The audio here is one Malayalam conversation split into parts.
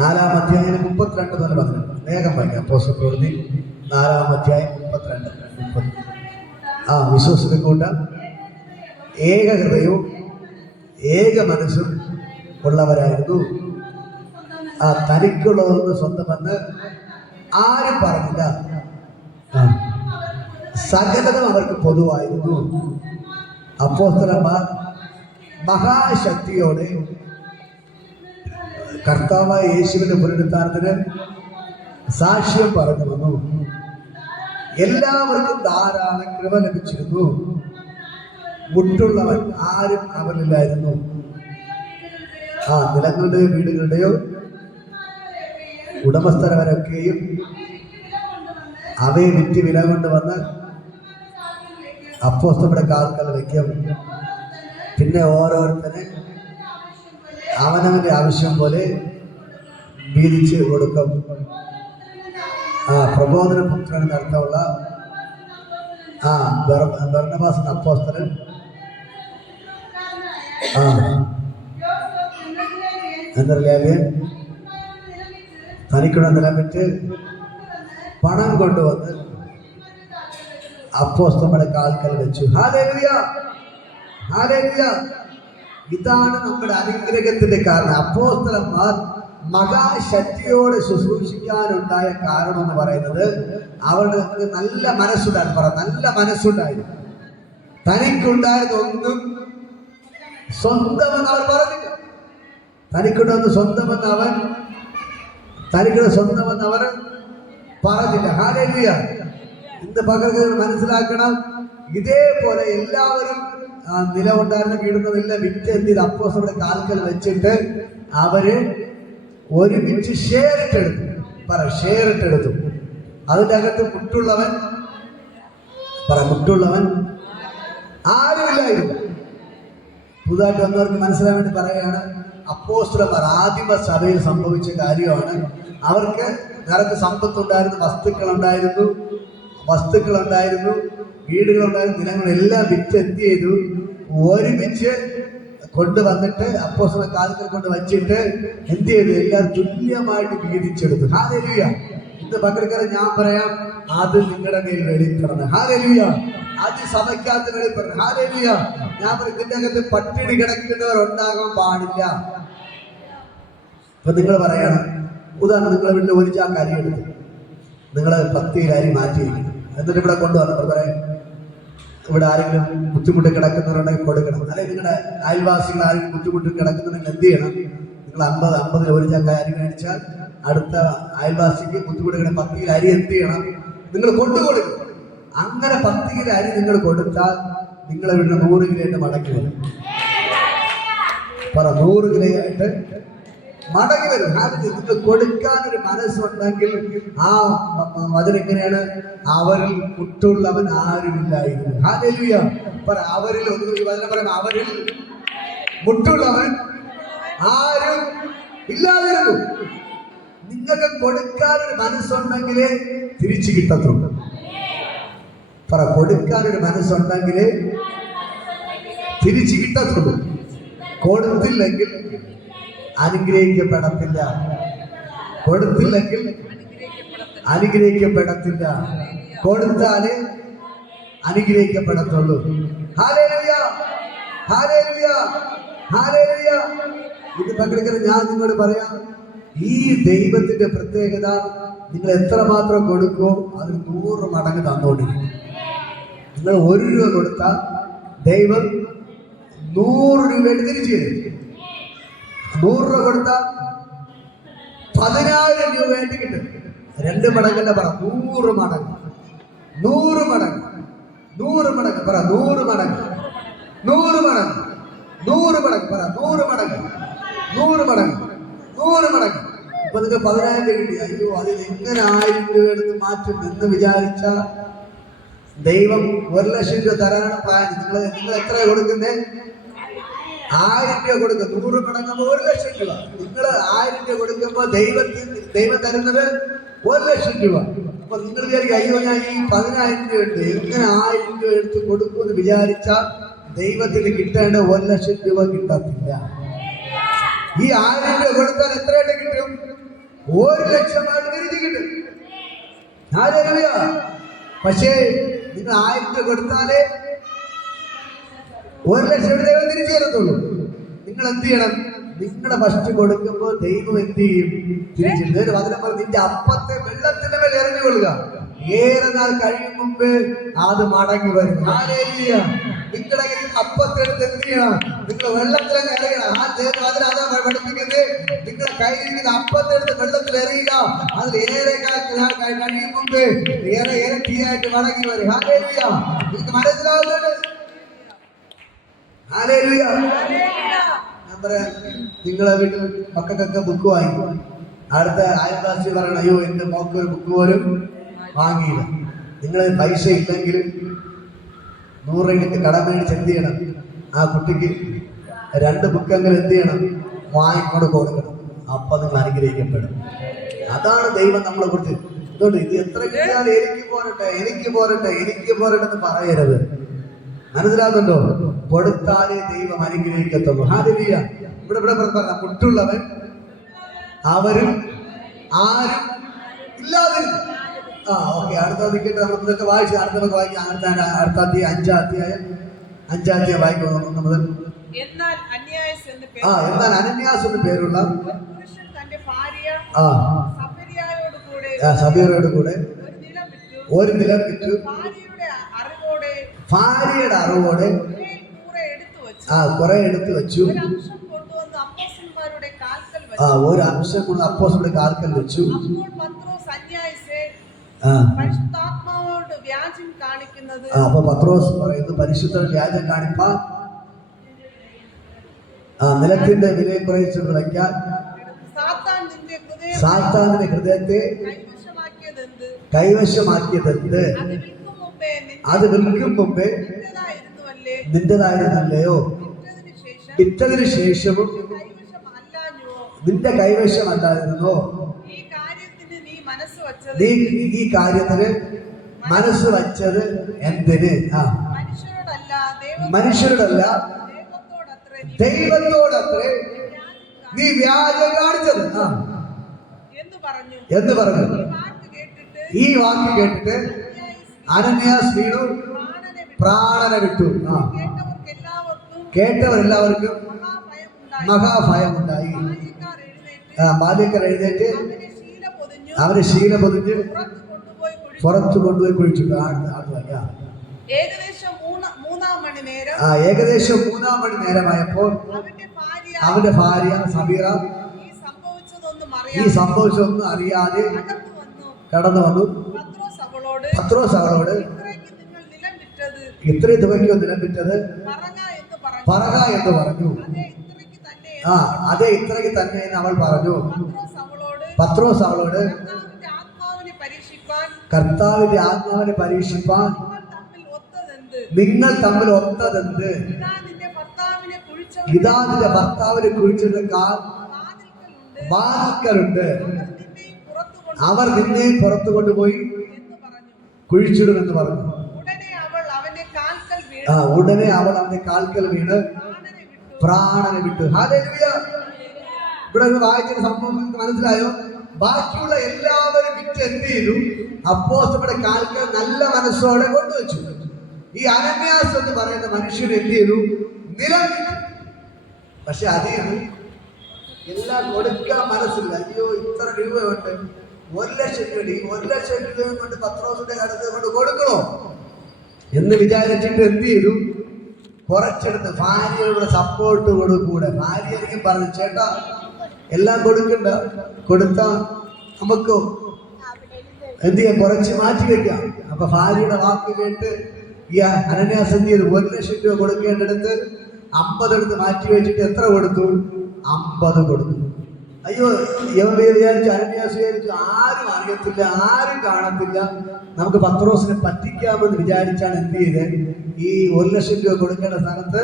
4-ാം അധ്യായം 32 മുതൽ 18. വേഗം വായിക്കാം. അപ്പോസ്തല പ്രവൃത്തി 4-ാം അധ്യായം 32. വിശ്വസിത കൂട്ടം ഏക ഹൃദയവും ഏക മനസ്സും ഉള്ളവരായിരുന്നു. തനിക്കുള്ളതൊന്ന് സ്വന്തമെന്ന് ആരും പറഞ്ഞില്ല. സകലതും അവർക്ക് പൊതുവായിരുന്നു. അപ്പോസ്തലന്മാർ മഹാശക്തിയോടെ കർത്താവായ യേശുവിന്റെ പുനരുത്ഥാനത്തിന് സാക്ഷ്യം പറഞ്ഞു വന്നു. എല്ലാവർക്കും ധാരാളം കൃപ ലഭിച്ചിരുന്നു. മുട്ടുള്ളവൻ ആരും അവരിലായിരുന്നു. നിലങ്ങളുടെയോ വീടുകളുടെയോ ഉടമസ്ഥരവരൊക്കെയും അവയെ വിറ്റ് വില കൊണ്ടുവന്ന് അപ്പോസ്തലരുടെ കാൽക്കൽ വയ്ക്കും. പിന്നെ ഓരോരുത്തരെ അവനവന്റെ ആവശ്യം പോലെ വീതിച്ച് കൊടുക്കും. പ്രബോധന പുത്രൻ നടത്തമുള്ള ബർന്നബാസ് അപ്പോസ്തലൻ എന്നറിയാതെ തനിക്കുള്ള നിലം വിറ്റ് പണം കൊണ്ടുവന്ന് അപ്പോസ്തലരുടെ കാൽക്കൽ വെച്ചു. Hallelujah, hallelujah. ഇതാണ് നമ്മുടെ അനുഗ്രഹത്തിന്റെ കാരണം. അപ്പോസ്തലന്മാർ മഹാശക്തിയോടെ ശുശ്രൂഷിക്കാനുണ്ടായ കാരണം എന്ന് പറയുന്നത് അവർക്ക് നല്ല മനസ്സുണ്ടായിരുന്നു. നല്ല മനസ്സുണ്ടായിരുന്നു. തനിക്കുണ്ടായതൊന്നും സ്വന്തമെന്ന് അവർ പറഞ്ഞില്ല. തനിക്കുണ്ടെന്ന് സ്വന്തമെന്ന് അവർ പറഞ്ഞില്ല. ഹല്ലേലൂയ. ഇന്ന് പകൽ മനസ്സിലാക്കണം, ഇതേപോലെ എല്ലാവരും നിലമുണ്ടായിരുന്ന വീടുന്നതെല്ലാം വിറ്റ് എന്ത് ചെയ്ത് അപ്പോസ്തലരുടെ കാൽക്കൽ വെച്ചിട്ട് അവര് ഒരുമിച്ച് ഷെയറിട്ടെടുത്തു. അതിൻ്റെ അകത്ത് മുട്ടുള്ളവൻ ആരുമില്ലായിരുന്നു. പുതുതായിട്ട് വന്നവർക്ക് മനസ്സിലാൻ വേണ്ടി പറയുകയാണ്, അപ്പോസ്തലന്മാർ ആദിമ സഭയിൽ സംഭവിച്ച കാര്യമാണ്. അവർക്ക് നിറച്ച് സമ്പത്തുണ്ടായിരുന്നു, വസ്തുക്കളുണ്ടായിരുന്നു, വീടുകളുണ്ടായിരുന്നു, നിലങ്ങളെല്ലാം വിറ്റ് എന്ത് ചെയ്തു, ഒരുമിച്ച് കൊണ്ടുവന്നിട്ട് അപ്പോസ്തലരുടെ കാൽക്കൽ കൊണ്ട് വച്ചിട്ട് എന്ത് ചെയ്തു, എല്ലാവരും തുല്യമായിട്ട് വീതിച്ചെടുത്തു. ഹല്ലേലൂയ. ഇന്ന് പകൽക്കാലം ഞാൻ പറയാം, അത് നിങ്ങളുടെ മേൽ വെളിപ്പെടണം. ഹല്ലേലൂയ. അത് സഭയ്ക്കകത്ത് വെളിപ്പെടണം. ഹല്ലേലൂയ. ഞാൻ പറയും, ഇതിന്റെ അകത്ത് പട്ടിണി കിടക്കുന്നവർ ഉണ്ടാകാൻ പാടില്ല. അപ്പൊ നിങ്ങൾ പറയണം, ഉദാഹരണം, നിങ്ങളെ വീട്ടിൽ ഒരു ചാക്ക് അരി എടുത്തു, നിങ്ങൾ 10 അരി മാറ്റിയിരിക്കും. എന്നിട്ട് ഇവിടെ കൊണ്ടുവന്നു പറയാം, ഇവിടെ ആരെങ്കിലും ബുദ്ധിമുട്ട് കിടക്കുന്നവരുണ്ടെങ്കിൽ കൊടുക്കണം. അല്ലെങ്കിൽ നിങ്ങളുടെ അയൽവാസികൾ ആരെങ്കിലും ബുദ്ധിമുട്ട് കിടക്കുന്നുണ്ടെങ്കിൽ എന്ത് ചെയ്യണം, നിങ്ങൾ 50 ഒരു ചാക്ക അരി മേടിച്ചാൽ അടുത്ത അയൽവാസിക്ക് ബുദ്ധിമുട്ട് കിടക്കുന്ന 10 അരി എന്ത് ചെയ്യണം, നിങ്ങൾ കൊണ്ടുകൊടുക്കും. അങ്ങനെ 10 അരി നിങ്ങൾ കൊടുത്താൽ നിങ്ങളെ വീട്ടിൽ 100 കിലോയായിട്ട് മടക്കി വരും. 100 കിലോയായിട്ട് മടങ്ങി വരും. നിങ്ങൾക്ക് കൊടുക്കാനൊരു മനസ്സുണ്ടെങ്കിൽ ആ വചനം എങ്ങനെയാണ്, അവരിൽ മുട്ടുള്ളവൻ ആരുമില്ലായിരുന്നു. ഹല്ലേലൂയ. അവരിൽ ഈ വചനം പറയുന്നത്, അവരിൽ മുട്ടുള്ളവൻ ആരും ഇല്ലാതിരുന്നു. നിങ്ങൾക്ക് കൊടുക്കാനൊരു മനസ്സുണ്ടെങ്കിലേ തിരിച്ചു കിട്ടത്തുള്ളൂ. കൊടുക്കാനൊരു മനസ്സുണ്ടെങ്കിലേ തിരിച്ചു കിട്ടത്തുള്ളൂ. കൊടുത്തില്ലെങ്കിൽ അനുഗ്രഹിക്കപ്പെടത്തില്ല. കൊടുത്താല് അനുഗ്രഹിക്കപ്പെടത്തുള്ളൂ. Hallelujah, hallelujah, hallelujah. ഇത് പങ്കെടുക്കുന്ന ഞാൻ നിങ്ങളോട് പറയാം, ഈ ദൈവത്തിന്റെ പ്രത്യേകത, നിങ്ങൾ എത്രമാത്രം കൊടുക്കുമോ അതിന് 100 മടങ്ങ് തന്നോണ്ടിരിക്കും. നിങ്ങൾ 1 രൂപ കൊടുത്താൽ ദൈവം 100 രൂപയായിട്ട് തിരിച്ചു തരും. 100 രൂപ കൊടുത്താൽ 10,000 രൂപയായിട്ട് കിട്ടും. 2 മടങ്ങല്ല, 100 മടങ്ങ്, 100 മടങ്ങ്, 100 മടങ്ങ്, 100 മടങ്ങ്, 100 മടങ്ങ്, 100 മടങ്ങ്, 100 മടങ്ങ്, 100 മടങ്ങ്, 100 മടങ്ങ്. ഇപ്പൊ നിങ്ങൾ 10,000 രൂപ കിട്ടി. അയ്യോ, അതിൽ എങ്ങനെ 1000 രൂപ എടുത്ത് മാറ്റും എന്ന് വിചാരിച്ച ദൈവം 1,00,000 രൂപ തരാനാണ് പ്ലാൻ. നിങ്ങൾ എത്ര കൊടുക്കുന്നേ? 1000 രൂപ കൊടുക്കുക. 100 മടങ്ങുമ്പോൾ 1,00,000 രൂപ. നിങ്ങൾ 1000 രൂപ കൊടുക്കുമ്പോൾ ദൈവം തരുന്നത് 1,00,000 രൂപ. അപ്പൊ നിങ്ങൾ വിചാരിക്കും, അയ്യോ, ഞാൻ ഈ 10,000 രൂപ ഉണ്ട്, എങ്ങനെ 1000 രൂപ എടുത്ത് കൊടുക്കുമെന്ന് വിചാരിച്ചാൽ ദൈവത്തിന് കിട്ടേണ്ട 1,00,000 രൂപ കിട്ടത്തില്ല. ഈ 1000 രൂപ കൊടുത്താൽ എത്രയായിട്ട് കിട്ടും? 1,00,000 തിരിച്ചു കിട്ടും. ഹല്ലേലൂയ. പക്ഷേ നിങ്ങൾ 1000 കൊടുത്താലേ 1,00,000 ദൈവം തിരിച്ചു തരത്തുള്ളൂ. നിങ്ങൾ എന്ത് ചെയ്യണം? നിങ്ങളുടെ ഫസ്റ്റ് കൊടുക്കുമ്പോൾ ദൈവം എന്ത് ചെയ്യും? തിരിച്ചു. അതിനെ നിന്റെ അപ്പത്തെ വെള്ളത്തിന്റെ മേൽ എറിഞ്ഞു കൊള്ളുക. ഏറെ നാൾ കഴിയും മുമ്പ് അത് മടങ്ങി വരും. ഹല്ലേലൂയ. നിങ്ങളുടെ അപ്പത്തെടുത്ത് എന്ത് ചെയ്യണം? നിങ്ങൾ വെള്ളത്തിലങ്ങ് എറിയണം. അതിനതാണ് പഠിപ്പിക്കുന്നത്. നിങ്ങളുടെ കയ്യിലിരിക്കുന്ന അപ്പത്തെടുത്ത് വെള്ളത്തിൽ എറിയുക. അതിൽ ഏറെ കഴിയും മുമ്പ് ഏറെ ഇരട്ടിയായിട്ട് മടങ്ങി വരും. ഹല്ലേലൂയ. നിങ്ങൾക്ക് മനസ്സിലാവുന്നുണ്ട്? ഹല്ലേലൂയ. ഞാൻ പറയാം, നിങ്ങളെ വീട്ടിൽ മക്കൾക്കൊക്കെ ബുക്ക് വാങ്ങിക്കും. അടുത്ത അയൽവാസി പറയണം, അയ്യോ എന്റെ മോക്ക് ഒരു ബുക്ക് പോലും വാങ്ങിയില്ല. നിങ്ങൾ പൈസ ഇല്ലെങ്കിൽ 100 രൂപയ്ക്ക് കടം മേടിച്ച് എന്ത് ചെയ്യണം? ആ കുട്ടിക്ക് 2 ബുക്കെങ്കിലും എന്ത് ചെയ്യണം? വാങ്ങിക്കൊണ്ട് കൊടുക്കണം. അപ്പൊ നിങ്ങൾ അനുഗ്രഹിക്കപ്പെടും. അതാണ് ദൈവം നമ്മളെ കുറിച്ച്. അതുകൊണ്ട് ഇത് എത്ര കിട്ടിയാലും എനിക്ക് പോരട്ടെ, എനിക്ക് പോരട്ടെ, എനിക്ക് പോരട്ടെ എന്ന് പറയരുത്. മനസ്സിലാകുന്നുണ്ടോ? കൊടുത്താലേ ദൈവം അനുഗ്രഹിക്കത്തുള്ളൂ. ഹല്ലേലൂയ. ഇവിടെ പറഞ്ഞ മുട്ടുള്ളവൻ അവരും ആരും ഇല്ലാതിരുന്നു. ഓക്കെ, അടുത്ത നിൽക്കട്ടെ. നമുക്ക് ഇതൊക്കെ വായിച്ചു. അടുത്തൊക്കെ വായിക്കാം. അടുത്ത അധ്യായം 5-ാം അധ്യായം വായിക്കുന്നു മുതൽ. എന്നാൽ അനന്യാസ് എന്ന് പേരുള്ള സഫര്യയോട് കൂടെ ഒരു നിലം വിറ്റു. ഭാര്യയുടെ അറിവോടെ കുറെ എടുത്തു വെച്ചു. ഒരു അംശം കൊണ്ട് അപ്പോസ്തലരുടെ കാൽക്കൽ വെച്ചു. അപ്പൊ പത്രോസ് പറയുന്നു, പരിശുദ്ധ വ്യാജം കാണിപ്പാൻ നിലത്തിന്റെ വിലയെ കുറയിച്ചു വയ്ക്കാൻ സാത്താന്റെ ഹൃദയത്തെ കൈവശമാക്കിയതെന്ത്? അത് വിൽക്കും മുമ്പേ നിന്റേതായിരുന്നല്ലയോ? വിറ്റതിനു ശേഷവും നിന്റെ കൈവശമല്ലായിരുന്നോ? നീ ഈ കാര്യത്തിന് മനസ്സ് വച്ചത് എന്തിന്? മനുഷ്യരോടല്ല ദൈവത്തോടത്രേ നീ വ്യാജം കാണിച്ചത് എന്ന് പറഞ്ഞു. ഈ വാക്ക് കേട്ടിട്ട് അനന്യാസ് വീണു, പ്രാണനെ വിട്ടു. കേട്ടവരെല്ലാവർക്കും മഹാഭയമുണ്ടായി. ബാല്യക്കാർ എഴുന്നേറ്റ് അവരെ ശീല പൊതിഞ്ഞ് പുറത്തു കൊണ്ടുപോയി കുഴിച്ചു. ഏകദേശം 3 മണി നേരമായപ്പോൾ അവന്റെ ഭാര്യ സബീറ ഈ സംഭവിച്ചതൊന്നും അറിയാതെ കടന്നു വന്നു. പത്രോസ് അവളോട്, ഇത്രയും തുകയ്ക്കോ നിലം വിറ്റത്? പറക എന്ന് പറഞ്ഞു. അതെ, ഇത്രയ്ക്ക് തന്നെ എന്ന് അവൾ പറഞ്ഞു. പത്രോസ് അവളോട്, കർത്താവിന്റെ ആത്മാവിനെ പരീക്ഷിപ്പാൻ നിങ്ങൾ തമ്മിൽ ഒത്തതെന്ത്? ഇതാ നിന്റെ ഭർത്താവിനെ കുഴിച്ചിട്ട് കാൽ വാതിൽക്കലുണ്ട്. അവർ നിന്നെ പുറത്തു കൊണ്ടുപോയി കുഴിച്ചിടുമെന്ന് പറഞ്ഞു. ഉടനെ അവൾ അവന്റെ കാൽക്കൽ വീണ് പ്രാണനെ വിട്ടു. ഹല്ലേലൂയ. ഇവിടെ വായിച്ച സംഭവം മനസ്സിലായോ? ബാക്കിയുള്ള എല്ലാവരും വിറ്റ് എന്ത് ചെയ്തു? അപ്പോസ്തലരുടെ കാൽക്കൽ നല്ല മനസ്സോടെ കൊണ്ടുവച്ചു. ഈ അനന്യാസ് എന്ന് പറയുന്ന മനുഷ്യൻ എന്ത് ചെയ്തു? നിലം വിറ്റു. പക്ഷെ അദ്ദേഹം എല്ലാം കൊടുക്കാൻ മനസ്സില്ല. അയ്യോ, ഇത്ര രൂപയുണ്ട്, 1,00,000 രൂപ, 1,00,000 രൂപയും കൊണ്ട് പത്രോസിന്റെ അടുത്ത് കൊണ്ട് കൊടുക്കണോ എന്ന് വിചാരിച്ചിട്ട് എന്ത് ചെയ്തു? കുറച്ചെടുത്ത് ഭാര്യയുടെ സപ്പോർട്ട് കൂടെ ഭാര്യയായിരിക്കും പറഞ്ഞു, ചേട്ടാ എല്ലാം കൊടുക്കണ്ട, കൊടുത്താ നമുക്ക് എന്ത് ചെയ്യാം, കുറച്ച് മാറ്റി വെക്കാം. അപ്പൊ ഭാര്യയുടെ വാക്ക് കേട്ട് ഈ അനന്യാസ് എന്ത് ചെയ്തു? 1,00,000 രൂപ കൊടുക്കേണ്ടടുത്ത് 50 എടുത്ത് മാറ്റി വെച്ചിട്ട് എത്ര കൊടുത്തു? 50 കൊടുത്തു. അയ്യോ, വിചാരിച്ചു, അനന്യാസ് വിചാരിച്ചു, ആരും അറിയത്തില്ല, ആരും കാണത്തില്ല, നമുക്ക് പത്രോസിനെ പറ്റിക്കാമെന്ന് വിചാരിച്ചാണ് എന്ത് ചെയ്ത് ഈ 1,00,000 രൂപ കൊടുക്കേണ്ട സ്ഥാനത്ത്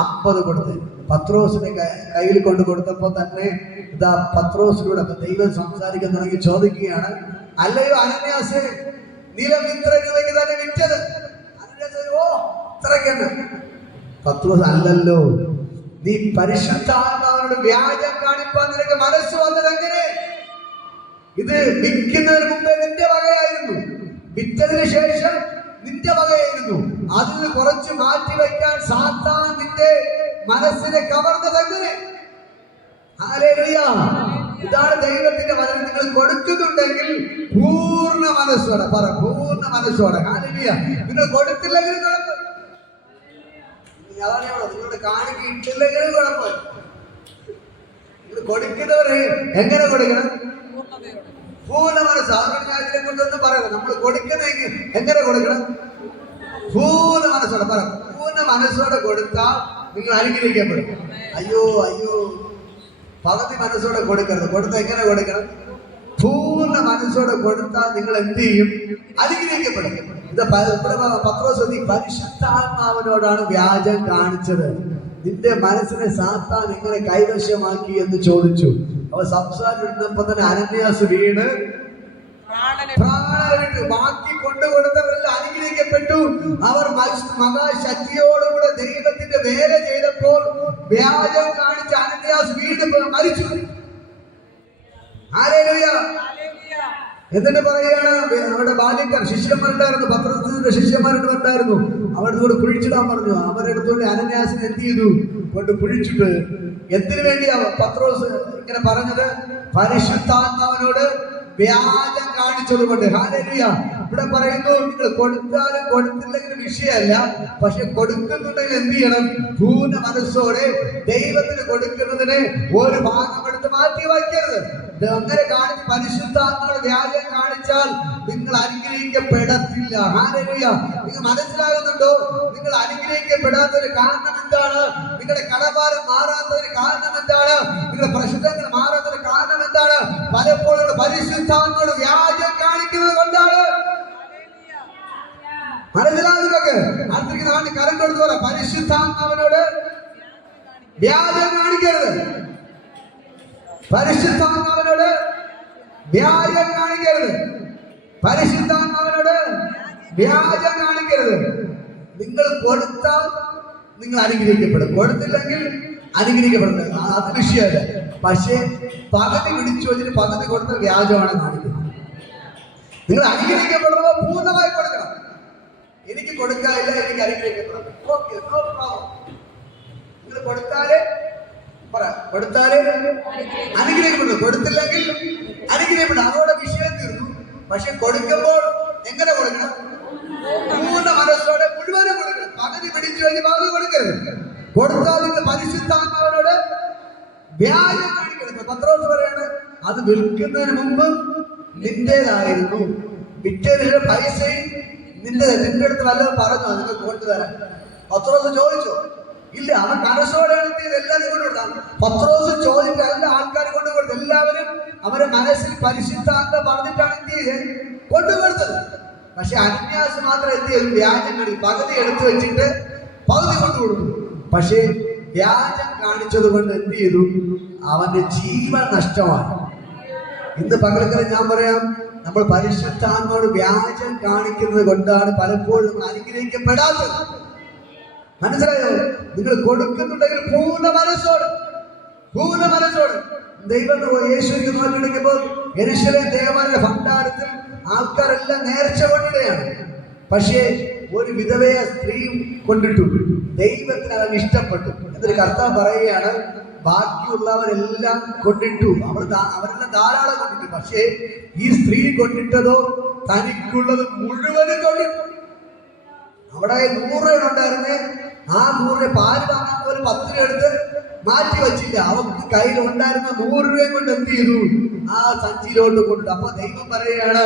50 കൊടുത്ത് പത്രോസിനെ കയ്യിൽ കൊണ്ട് കൊടുത്തപ്പോ തന്നെ ഇതാ പത്രോസിലൂടെ ദൈവം സംസാരിക്കാൻ തുടങ്ങി. ചോദിക്കുകയാണ്, അല്ലയോ അനന്യാസേ, നിലം ഇത്ര രൂപയ്ക്ക് തന്നെ വിറ്റത്? ഓ, ഇത്രയ്ക്കുണ്ട്. പത്രോസ്, അല്ലല്ലോ, നീ പരിശുദ്ധാത്മാവിനോട് വ്യാജം കാണിപ്പാൻ നിനക്ക് മനസ്സ് വന്നത് എങ്ങനെ? ഇത് വിൽക്കുന്നതിന് മുമ്പേ നിന്റെ വകയായിരുന്നു, വിറ്റതിന് ശേഷം നിന്റെ വകയായിരുന്നു. അതിൽ കുറച്ച് മാറ്റി വയ്ക്കാൻ സാത്താൻ നിന്റെ മനസ്സിനെ കവർന്നത് എങ്ങനെ? ഹല്ലേലൂയ. ഇതാണ് ദൈവത്തിന്റെ വചനം. നിങ്ങൾ കൊടുക്കുന്നുണ്ടെങ്കിൽ പൂർണ്ണ മനസ്സോടെ പറ, പൂർണ്ണ മനസ്സോടെ. ഹല്ലേലൂയ. നിങ്ങൾ കൊടുത്തില്ലെങ്കിൽ കുഴപ്പം. നിങ്ങളുടെ കാണിക്ക ഇട്ടില്ലെങ്കിലും കുഴപ്പമില്ല. നിങ്ങൾ കൊടുക്കുന്നവരെ എങ്ങനെ കൊടുക്കണം? പൂർണ്ണ മനസ്സ്. അവരുടെ കാര്യത്തിനെ കൊണ്ടൊന്നും പറയണം. നമ്മൾ കൊടുക്കുന്നെങ്കിൽ എങ്ങനെ കൊടുക്കണം? പൂർണ്ണ മനസ്സോടെ പറ. പൂർണ്ണ മനസ്സോടെ കൊടുത്താൽ നിങ്ങൾ അനുഗ്രഹിക്കപ്പെടും. അയ്യോ അയ്യോ, പകുതി മനസ്സോടെ കൊടുക്കരുത്. കൊടുത്ത എങ്ങനെ കൊടുക്കണം? പൂർണ്ണ മനസ്സോടെ കൊടുത്താൽ നിങ്ങൾ എന്ത് ചെയ്യും? അനുഗ്രഹിക്കപ്പെടും. ഇത് പത്രോസ് പരിശുദ്ധാത്മാവിനോടാണ് വ്യാജം കാണിച്ചത്. നിന്റെ മനസ്സിനെ സാത്താൻ എങ്ങനെ കൈവശമാക്കി എന്ന് ചോദിച്ചു. അവ സംസാരിച്ചപ്പോ തന്നെ അനന്യാസ് വീണ് പ്രാണനിട്ട് ബാക്കി കൊണ്ടുകൊടുത്തവരെല്ലാം അനുഗ്രഹിക്കപ്പെട്ടു. അവർ മഹാശക്തിയോടുകൂടെ ദൈവത്തിന്റെ വേല ചെയ്തപ്പോൾ വ്യാജം കാണിച്ച അനന്യാസ് വീട് മരിച്ചു. ഹല്ലേലൂയ. എന്നിട്ട് പറയാണ്, അവരുടെ ബാല്യക്കാർ ശിഷ്യന്മാരുണ്ടായിരുന്നു, പത്രോസിന്റെ ശിഷ്യന്മാരുണ്ടായിരുന്നു. അവരുടെ കൂടെ കുഴിച്ചിടാൻ പറഞ്ഞു. അവരുടെ അടുത്തോടെ അനന്യാസിനെ എന്ത് ചെയ്തു? കൊണ്ട് കുഴിച്ചിട്ട്. എന്തിനു വേണ്ടിയാ പത്രോസ് ഇങ്ങനെ പറഞ്ഞത്? പരിശുദ്ധാത്മാവിനോട് വ്യാജം കാണിച്ചത് കൊണ്ട്. ഹല്ലേലൂയ. ഇവിടെ പറയുന്നു, നിങ്ങൾ കൊടുത്താലും കൊടുത്തില്ലെങ്കിലും വിഷയമല്ല. പക്ഷെ കൊടുക്കുന്നുണ്ടെങ്കിൽ എന്ത് ചെയ്യണം? പൂർണ്ണ മനസ്സോടെ ദൈവത്തിന് കൊടുക്കുന്നതിന് ഒരു ഭാഗം എടുത്ത് മാറ്റി വയ്ക്കരുത്. അങ്ങനെ കാണിച്ച് പരിശുദ്ധാത്മാവ് വ്യാജം കാണിച്ചാൽ നിങ്ങൾ അനുഗ്രഹിക്കപ്പെടത്തില്ല. ഹല്ലേലൂയ. നിങ്ങൾ മനസ്സിലാകുന്നുണ്ടോ? നിങ്ങൾ അനുഗ്രഹിക്കപ്പെടാത്തതിന് കാരണം എന്താണ്? നിങ്ങളുടെ കടഭാരം മാറാത്തതിന് കാരണം എന്താണ്? നിങ്ങളുടെ പ്രശ്നങ്ങൾ മാറാത്തതിന് കാരണം എന്താണ്? പലപ്പോഴും പരിശുദ്ധാത്മാവ് വ്യാജം കാണിക്കുന്നത് കൊണ്ടാണ്. മനസ്സിലാകുന്നതൊക്കെ അടുത്തേക്ക് നാട്ടിൽ കരം കൊടുത്തു പറ, പരിശുദ്ധാത്മാവിനോട് വ്യാജം കാണിക്കരുത്. പരിശുദ്ധാത്മാവിനോട് വ്യാജം കാണിക്കരുത്. പരിശുദ്ധാത്മാവിനോട് വ്യാജം കാണിക്കരുത്. നിങ്ങൾ കൊടുത്താൽ നിങ്ങൾ അനുഗ്രഹിക്കപ്പെടും, കൊടുത്തില്ലെങ്കിൽ അനുഗ്രഹിക്കപ്പെടുന്നത്. അത് വിഷയമല്ല. പക്ഷേ പകുതി പിടിച്ചു വെച്ചിട്ട് പകുതി കൊടുത്ത വ്യാജമാണ് കാണിക്കുന്നത്. നിങ്ങൾ അനുഗ്രഹിക്കപ്പെടുമ്പോൾ പൂർണ്ണമായി കൊടുക്കണം. എനിക്ക് കൊടുക്കാനില്ല, എനിക്ക് അനുഗ്രഹിക്കപ്പെടണം. Okay, no problem. നിങ്ങൾ കൊടുത്താലേ അനുഗ്രഹിക്കപ്പെടും, കൊടുത്തില്ലെങ്കിൽ അനുഗ്രഹിക്കപ്പെടും. അതോടെ വിഷയം തീർന്നു. പക്ഷെ കൊടുക്കുമ്പോൾ എങ്ങനെ കൊടുക്കണം? പൂർണ്ണ മനസ്സോടെ മുഴുവനും കൊടുക്കണം. പകുതി പിടിച്ചു കഴിഞ്ഞ് പകുതി കൊടുക്കരുത്. കൊടുത്താൽ നിങ്ങൾ പരിശുദ്ധാത്മാവിനോട് വ്യാജം കാണിക്കണം. പത്രോസ് പറയാണ്, അത് വിൽക്കുന്നതിന് മുമ്പ് നിന്റേതായിരുന്നു, വിറ്റതിന്റെ പൈസയും നിന്റെ അടുത്ത് വല്ലതും പറഞ്ഞു നിങ്ങൾക്ക് കൊണ്ടുതരാൻ. പത്രോസ് ചോദിച്ചോ? ഇല്ല. അവൻ മനസ്സോടെയാണ് എല്ലാവരും കൊണ്ടുകൊടുത്താൽ. പത്രോസ് ചോദിച്ച എല്ലാ ആൾക്കാർ കൊണ്ടുകൊടുത്തു. എല്ലാവരും അവരെ മനസ്സിൽ പരിശുദ്ധാത്മ പറഞ്ഞിട്ടാണ് എന്ത് ചെയ്ത് കൊണ്ടുകൊടുത്തത്. പക്ഷെ അന്യാസ് മാത്രം എന്ത് ചെയ്തു? വ്യാജം കാണി പകുതി എടുത്തു വെച്ചിട്ട് പകുതി കൊണ്ടുകൊടുത്തു. പക്ഷേ വ്യാജം കാണിച്ചത് കൊണ്ട് എന്ത് ചെയ്തു? അവന്റെ ജീവൻ നഷ്ടമാണ്. ഇന്ന് പകൽക്കാലം ഞാൻ പറയാം, നമ്മൾ പരിശുദ്ധാത്മാവോട് വ്യാജം കാണിക്കുന്നത് കൊണ്ടാണ് പലപ്പോഴും നമ്മൾ അനുഗ്രഹിക്കപ്പെടാത്തത്. മനസ്സിലായോ? നിങ്ങൾ കൊടുക്കുന്നുണ്ടെങ്കിൽ പൂർണ്ണ മനസ്സോട് ദൈവം യേശുവിനെ നോക്കിയെടുക്കുമ്പോൾ യെരൂശലേം ദേവാലയ ഭണ്ഡാരത്തിൽ ആൾക്കാരെല്ലാം നേർച്ച കൊണ്ടിടുകയാണ്. പക്ഷേ ഒരു വിധവയ സ്ത്രീയും കൊണ്ടിട്ടു. ദൈവത്തിന് അവൻ ഇഷ്ടപ്പെട്ടു. എന്നൊരു കർത്താവ് പറയുകയാണ്, ബാക്കിയുള്ളവരെല്ലാം കൊണ്ടിട്ടു, അവരെല്ലാം ധാരാളം കൊണ്ടിട്ടു. പക്ഷേ ഈ സ്ത്രീ കൊണ്ടിട്ടതോ തനിക്കുള്ളത് മുഴുവനും കൊണ്ടിട്ടു. അവിടെ 100 രൂപ ഉണ്ടായിരുന്നേ. ആ 100 രൂപ പാല് വാങ്ങാൻ ഒരു 10 രൂപ എടുത്ത് മാറ്റി വെച്ചില്ല. അവർക്ക് കയ്യിൽ ഉണ്ടായിരുന്ന 100 രൂപയും കൊണ്ട് എന്ത് ചെയ്തു? ആ സഞ്ചിയിലോട്ട് കൊണ്ടിട്ടു. അപ്പൊ ദൈവം പറയുകയാണ്,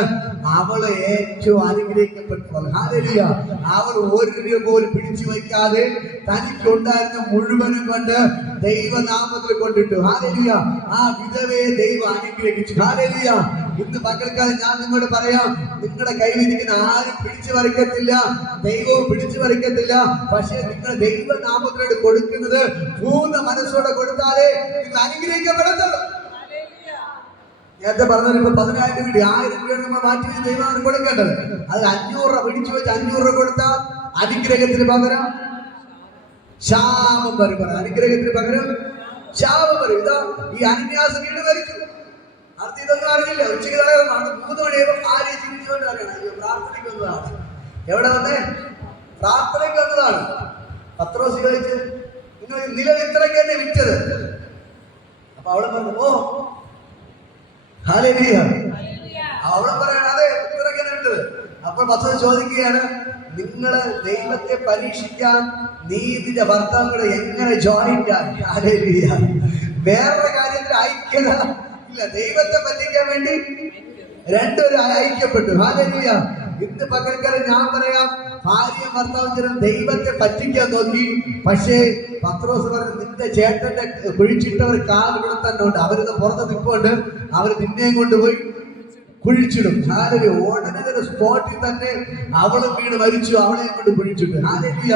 അവള് ഏറ്റവും അനുഗ്രഹിക്കപ്പെട്ടവൾ. ഹല്ലേലൂയ. അവൾ 1 രൂപ പോലും പിടിച്ചു വയ്ക്കാതെ തനിക്കുണ്ടായിരുന്ന മുഴുവനും കൊണ്ട് ദൈവനാമത്തിൽ കൊണ്ടിട്ടു. ഹല്ലേലൂയ. ആ വിധവയെ ദൈവം അനുഗ്രഹിച്ചു. ഹല്ലേലൂയ. ഇന്ന് പകൽക്കാലം ഞാൻ നിങ്ങളോട് പറയാം, നിങ്ങളുടെ കയ്യിലിരിക്കുന്ന ആരും പിടിച്ചു പറിക്കത്തില്ല, ദൈവവും പിടിച്ചു പറിക്കത്തില്ല. പക്ഷേ നിങ്ങൾ ദൈവനാമത്തിലോട് കൊടുക്കുന്നത് പൂർണ്ണ മനസ്സോടെ കൊടുത്താലേ നിങ്ങൾ അനുഗ്രഹിക്കപ്പെടത്തുള്ളൂ. നേരത്തെ പറഞ്ഞത് ഇപ്പൊ 10,000 രൂപ 1000 രൂപ നമ്മൾ മാറ്റി വെച്ച് ദൈവമാണ് കൊടുക്കേണ്ടത്. അത് 500 രൂപ പിടിച്ചു വെച്ച് 500 രൂപ കൊടുത്താൽ അനുഗ്രഹത്തിന് പകരം ശാപം വരും. അനുഗ്രഹത്തിന് പകരം ശാപം വരും. ഇതാ ഈ അന്യാസം വീട് മരിച്ചു. അടുത്ത ഇതൊന്നും കഴിഞ്ഞില്ല, ഉച്ചയ്ക്ക് നടക്കുന്നതാണ്. 3 മണിയായപ്പോ ഭാര്യ ചിരിച്ചുകൊണ്ട് പറയണം, അയ്യോ പ്രാർത്ഥനയ്ക്ക് വന്നതാണ്. എവിടെ വന്നേ? പ്രാർത്ഥനയ്ക്ക് വന്നതാണ്. പത്രോസ് ചോദിച്ച്, നിങ്ങൾ നില ഇത്രയ്ക്ക് തന്നെ വിറ്റത്? അപ്പൊ അവളെ പറഞ്ഞു, ഓ ഹല്ലേലൂയ. അവളെ പറയണം, അതെ ഇത്രയ്ക്ക് തന്നെ വിറ്റത്. അപ്പോൾ പത്രോസ് ചോദിക്കുകയാണ്, നിങ്ങള് ദൈവത്തെ പരീക്ഷിക്കാൻ നീ നിന്റെ ഭർത്താവ് എങ്ങനെ ജോയിന്റ് ആയി? ഹല്ലേലൂയ. വേറൊരു കാര്യത്തിൽ ഐക്യത ഇല്ല, ദൈവത്തെ പറ്റിക്കാൻ വേണ്ടി രണ്ടുപേരും ഐക്യപ്പെട്ടു. ഹല്ലേലൂയ. ഇന്ന് പകൽക്കാലം ഞാൻ പറയാം, ഭാര്യ ഭർത്താവ് ദൈവത്തെ പറ്റിക്കാൻ നോക്കി. പക്ഷേ പത്രോസ് പറഞ്ഞു, നിന്റെ ചേട്ടന്റെ കുഴിച്ചിട്ടവർ കാൽ ഇവിടെ തന്നെ ഉണ്ട്, അവരിത് പുറത്ത് നിൽപ്പുണ്ട്, അവർ നിന്നെയും കൊണ്ടുപോയി കുഴിച്ചിടും. ഹാലലൂയ. ഉടനെ സ്പോട്ടിൽ തന്നെ അവളും വീട് മരിച്ചു, അവളെയും കൊണ്ട് കുഴിച്ചിട്ട്. ഹാലലൂയ.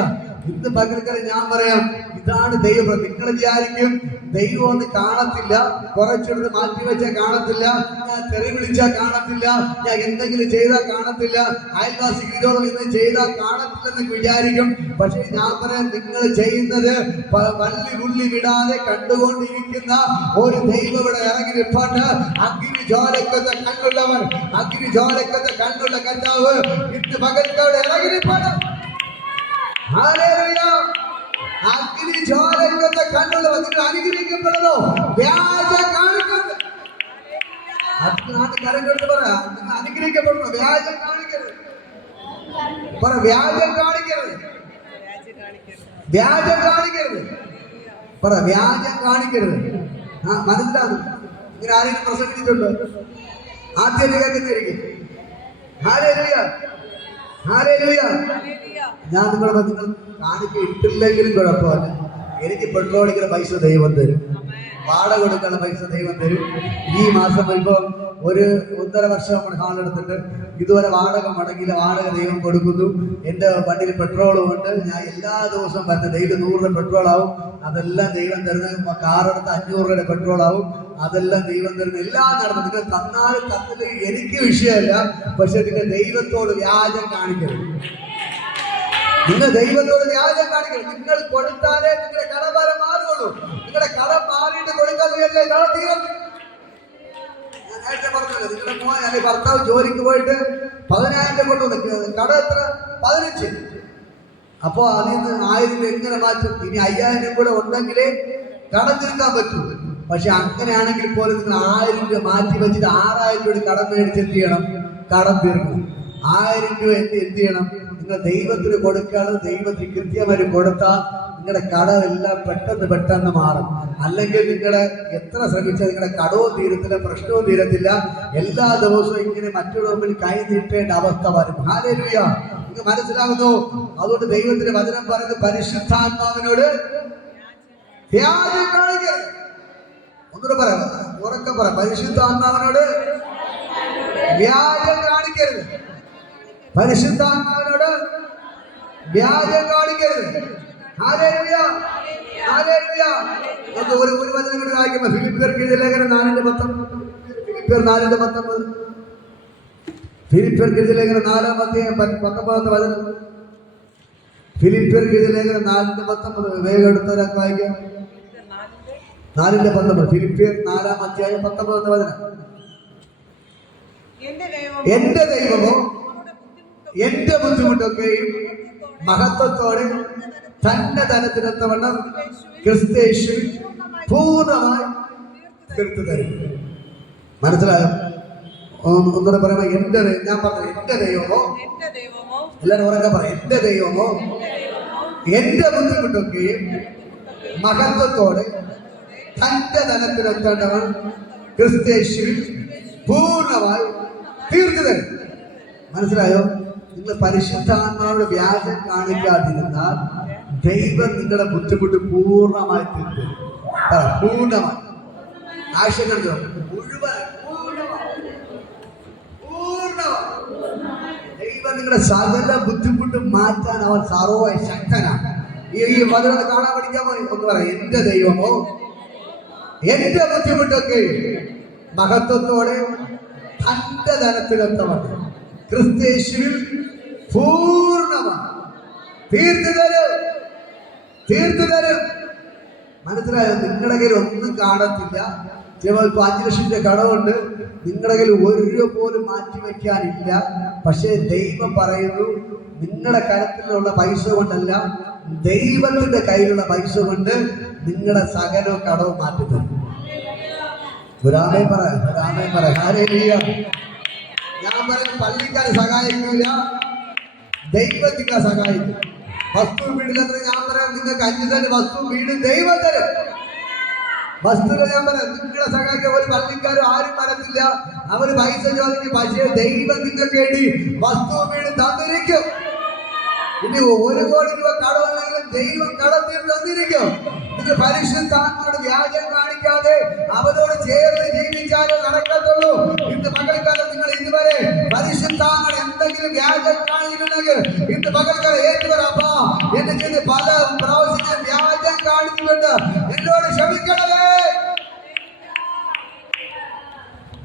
ഇന്ന് പകൽക്കാലം ഞാൻ പറയാം, ഇതാണ് ദൈവം. നിങ്ങൾ വിചാരിക്കും ദൈവം ഒന്ന് കാണത്തില്ല, കുറച്ചെടുത്ത് മാറ്റി വെച്ചാൽ കാണത്തില്ല, ഞാൻ തെറി വിളിച്ചാൽ കാണത്തില്ല, ഞാൻ എന്തെങ്കിലും ചെയ്താൽ കാണത്തില്ല, അയൽവാസി വിരോധം എന്ന് ചെയ്താൽ കാണത്തില്ലെന്ന് വിചാരിക്കും. പക്ഷെ ഞാൻ പറയാം, നിങ്ങൾ ചെയ്യുന്നത് വള്ളി ഉള്ളി വിടാതെ കണ്ടുകൊണ്ടിരിക്കുന്ന ഒരു ദൈവം ഇവിടെ ഇറങ്ങി നിൽപ്പുണ്ട്. അഗ്നി ജ്വാലയ്ക്കൊത്ത കണ്ണുള്ളവൻ, അഗ്നി ജ്വാലയ്ക്കൊത്ത കണ്ണുള്ള കർത്താവ് ഇന്ന് പകൽക്കാട് ഇറങ്ങി നിൽപ്പുണ്ട്. ഹല്ലേലൂയ. അഗ്നി ജ്വാലയ്ക്കൊത്ത കണ്ണുള്ളവൻ. നിങ്ങൾ അനുഗ്രഹിക്കപ്പെടുന്നു, വ്യാജം കാണിക്കരുത്. കരഞ്ഞെടുത്ത് പറ, നിങ്ങൾ അനുഗ്രഹിക്കപ്പെടുന്നു, വ്യാജം കാണിക്കരുത്. പറ, വ്യാജം കാണിക്കരുത്, വ്യാജം കാണിക്കരുത്. പറ, വ്യാജം കാണിക്കരുത്. മനസ്സിലാകും. ഇങ്ങനെ ആരെങ്കിലും പ്രസംഗിച്ചിട്ടുണ്ട്? ആദ്യം കേൾക്കുന്നിരിക്കും. Hallelujah, hallelujah. ഞാൻ നിങ്ങൾ കാണിക്ക ഇട്ടില്ലെങ്കിലും കുഴപ്പമില്ല, എനിക്ക് പെട്രോളിങ്ങിന് പൈസ ദൈവം തരും, വാടക കൊടുക്കുന്ന പൈസ ദൈവം തരും. ഈ മാസം ഇപ്പം 1.5 വർഷം നമ്മൾ ഹാളെടുത്തിട്ട് ഇതുവരെ വാടക മുടങ്ങില്ല, വാടക ദൈവം കൊടുക്കുന്നു. എൻ്റെ വണ്ടിയിൽ പെട്രോളും ഉണ്ട്. ഞാൻ എല്ലാ ദിവസവും വരുന്നത് ഡെയിലി 100 രൂപ പെട്രോൾ ആവും, അതെല്ലാം ദൈവം തരുന്ന. കാറെടുത്ത് 500 രൂപയുടെ പെട്രോൾ ആവും, അതെല്ലാം ദൈവം തരുന്ന. എല്ലാം നടന്നു. നിങ്ങൾ തന്നാലും തന്നില്ലെങ്കിൽ എനിക്ക് വിഷയമല്ല. പക്ഷെ നിങ്ങൾ ദൈവത്തോട് വ്യാജം കാണിക്കരുത്. നിങ്ങൾ ദൈവത്തോട് വ്യാജം കാണിക്കരുത്. നിങ്ങൾ കൊടുത്താലേ നിങ്ങളുടെ കടഭാരം മാറുകയുള്ളൂ. നിങ്ങളുടെ കടം മാറിയിട്ട് കൊടുക്കാതെ കടം തീരും. ഞാൻ നേരത്തെ പറഞ്ഞല്ലോ, നിങ്ങളുടെ മോൻ അല്ലെങ്കിൽ ഭർത്താവ് ജോലിക്ക് പോയിട്ട് 10,000 കൊണ്ടുവന്ന് കട എത്ര? 15. അപ്പോ അതിൽ നിന്ന് 1000 എങ്ങനെ മാറ്റും? ഇനി 5000 കൂടെ ഉണ്ടെങ്കിലേ കടം തീർക്കാൻ പറ്റൂ. പക്ഷെ അങ്ങനെയാണെങ്കിൽ പോലും നിങ്ങൾ 1000 രൂപ മാറ്റി വെച്ചിട്ട് 6000 രൂപ കടം മേടിച്ച് എന്ത് ചെയ്യണം? കടം തീർക്കണം. 1000 രൂപ എന്ത് ചെയ്യണം? നിങ്ങൾ ദൈവത്തിന് കൊടുക്കാതെ ദൈവത്തിന് കൃത്യമായി കൊടുത്താൽ നിങ്ങളുടെ കടമെല്ലാം പെട്ടെന്ന് മാറും. അല്ലെങ്കിൽ നിങ്ങളെ എത്ര ശ്രമിച്ചാൽ നിങ്ങളുടെ കടവും തീരത്തില്ല, പ്രശ്നവും തീരത്തില്ല. എല്ലാ ദിവസവും ഇങ്ങനെ മറ്റുള്ള മുമ്പിൽ കൈ നീട്ടേണ്ട അവസ്ഥ വരും. ഹല്ലേലൂയ. നിങ്ങൾക്ക് മനസ്സിലാകുന്നു? അതുകൊണ്ട് ദൈവത്തിന്റെ വചനം പറയുന്നത്, പരിശുദ്ധാത്മാവിനോട് വ്യാജം കാണിക്കരുത്. ഒന്നുകൂടെ പറയാം, ഉറക്കെ പറ, പരിശുദ്ധാത്മാവിനോട് വ്യാജം കാണിക്കരുത്. പരിശുദ്ധാത്മാവിനോട് വ്യാജം കാണിക്കരുത്. Hallelujah, hallelujah. നമുക്ക് ഒരു വചനം കൂടി വായിക്കുമ്പോൾ ഫിലിപ്പിയർക്ക് എഴുതിയ ലേഖനം 4:19. ഫിലിപ്പിയർ 4:19. ഫിലിപ്പിയർക്ക് എഴുതിയ ലേഖനം 4:19 വചനം. ഫിലിപ്പിയർക്ക് എഴുതിയ ലേഖനം 4:19. വേഗം എടുത്തവരൊക്കെ വായിക്കാം. 4:19. ഫിലിപ്പിയർ 4:19 വചനം. എന്റെ ദൈവമോ എന്റെ ബുദ്ധിമുട്ടൊക്കെയും മഹത്വത്തോടെ തന്റെ ധനത്തിനൊത്തവണ്ണം ക്രിസ്തുയേശുവിൽ പൂർണ്ണമായി തീർത്തു തരും. മനസ്സിലായോ? ഒന്നുകൂടെ പറയുമ്പോ ഞാൻ പറഞ്ഞു, എന്റെ ദൈവമോ, എല്ലാവരും ഉറക്കെ പറയാം, എന്റെ ദൈവമോ എന്റെ ബുദ്ധിമുട്ടൊക്കെയും മഹത്വത്തോടെ തന്റെ ധനത്തിനൊത്തവണ്ണം ക്രിസ്തുയേശുവിൽ പൂർണ്ണമായി തീർത്തു തരും. മനസ്സിലായോ? നിങ്ങൾ പരിശുദ്ധാത്മാവിന്റെ വ്യാജം കാണിക്കാതിരുന്നാൽ ദൈവം നിങ്ങളുടെ ബുദ്ധിമുട്ട് പൂർണ്ണമായി തീർക്കും. പൂർണ്ണമായി ആശയങ്ങൾ മുഴുവൻ ദൈവം നിങ്ങളുടെ സകല ബുദ്ധിമുട്ട് മാറ്റാൻ അവൻ സർവ്വ ശക്തനാണ്. ഈ വചനം കാണാൻ പഠിക്കാമോ? ഒന്ന് പറയാം, എന്റെ ദൈവമോ എന്റെ ബുദ്ധിമുട്ടൊക്കെ മഹത്വത്തോടെ തന്റെ ധനത്തിലൊത്തവണ്ണം ക്രിസ്തുയേശുവിൽ പൂർണ്ണമായി തീർത്തു തരും. മനസ്സിലായോ? നിങ്ങളുടെ കയ്യിൽ ഒന്നും കാണത്തില്ല, ചിലപ്പോൾ ഇപ്പൊ 5 ലക്ഷം രൂപ കടമുണ്ട്, നിങ്ങളുടെ കയ്യിൽ 1 രൂപ പോലും മാറ്റിവെക്കാനില്ല. പക്ഷേ ദൈവം പറയുന്നു, നിങ്ങളുടെ കരത്തിലുള്ള പൈസ കൊണ്ടല്ല, ദൈവത്തിന്റെ കയ്യിലുള്ള പൈസ കൊണ്ട് നിങ്ങളുടെ സകലവും കടവും മാറ്റുന്നു. ഒരാമേ പറ, ഒരാമേ പറ. ഹല്ലേലൂയ. ഞാൻ പറയുന്ന പള്ളിക്കാരെ സഹായിക്കില്ല, ദൈവം നിങ്ങളെ സഹായിക്കും. വസ്തു വീടില്ലെന്ന് ഞാൻ പറയാം, നിങ്ങൾക്ക് 5 സെന്റ് വസ്തു വീട് ദൈവം തരും. വസ്തുക്കൾ ഞാൻ പറയാം, നിങ്ങളെ സഹായിക്കാൻ ഒരു പള്ളിക്കാരും ആരും വരത്തില്ല. അവര് പൈസ ചോദിക്കും, പക്ഷേ ദൈവം നിങ്ങൾക്ക് വേണ്ടി വസ്തു വീട് തന്നിരിക്കും. ഇനി 1 കോടി രൂപ കടമല്ലെങ്കിലും ദൈവം കടത്തിൽ തന്നിരിക്കും. നിങ്ങൾ പരിശുദ്ധാത്മാവോട് വ്യാജം കാണിക്കാതെ അവരോട് ചേർന്ന് ജീവിച്ചാലേ നടക്കത്തുള്ളൂ. ഇന്ന് പകൽക്കാലം നിങ്ങൾ ഇതുവരെ പരിശുദ്ധാത്മാവോട് എന്തെങ്കിലും വ്യാജം കാണിച്ചിട്ടുണ്ടെങ്കിൽ ഇന്ന് പകൽക്കാലം ഏറ്റുപറപ്പാ, എന്റെ ചെയ്ത് പല പ്രാവശ്യം വ്യാജം കാണിച്ചിട്ടുണ്ട്, എന്നോട് ക്ഷമിക്കണമേ.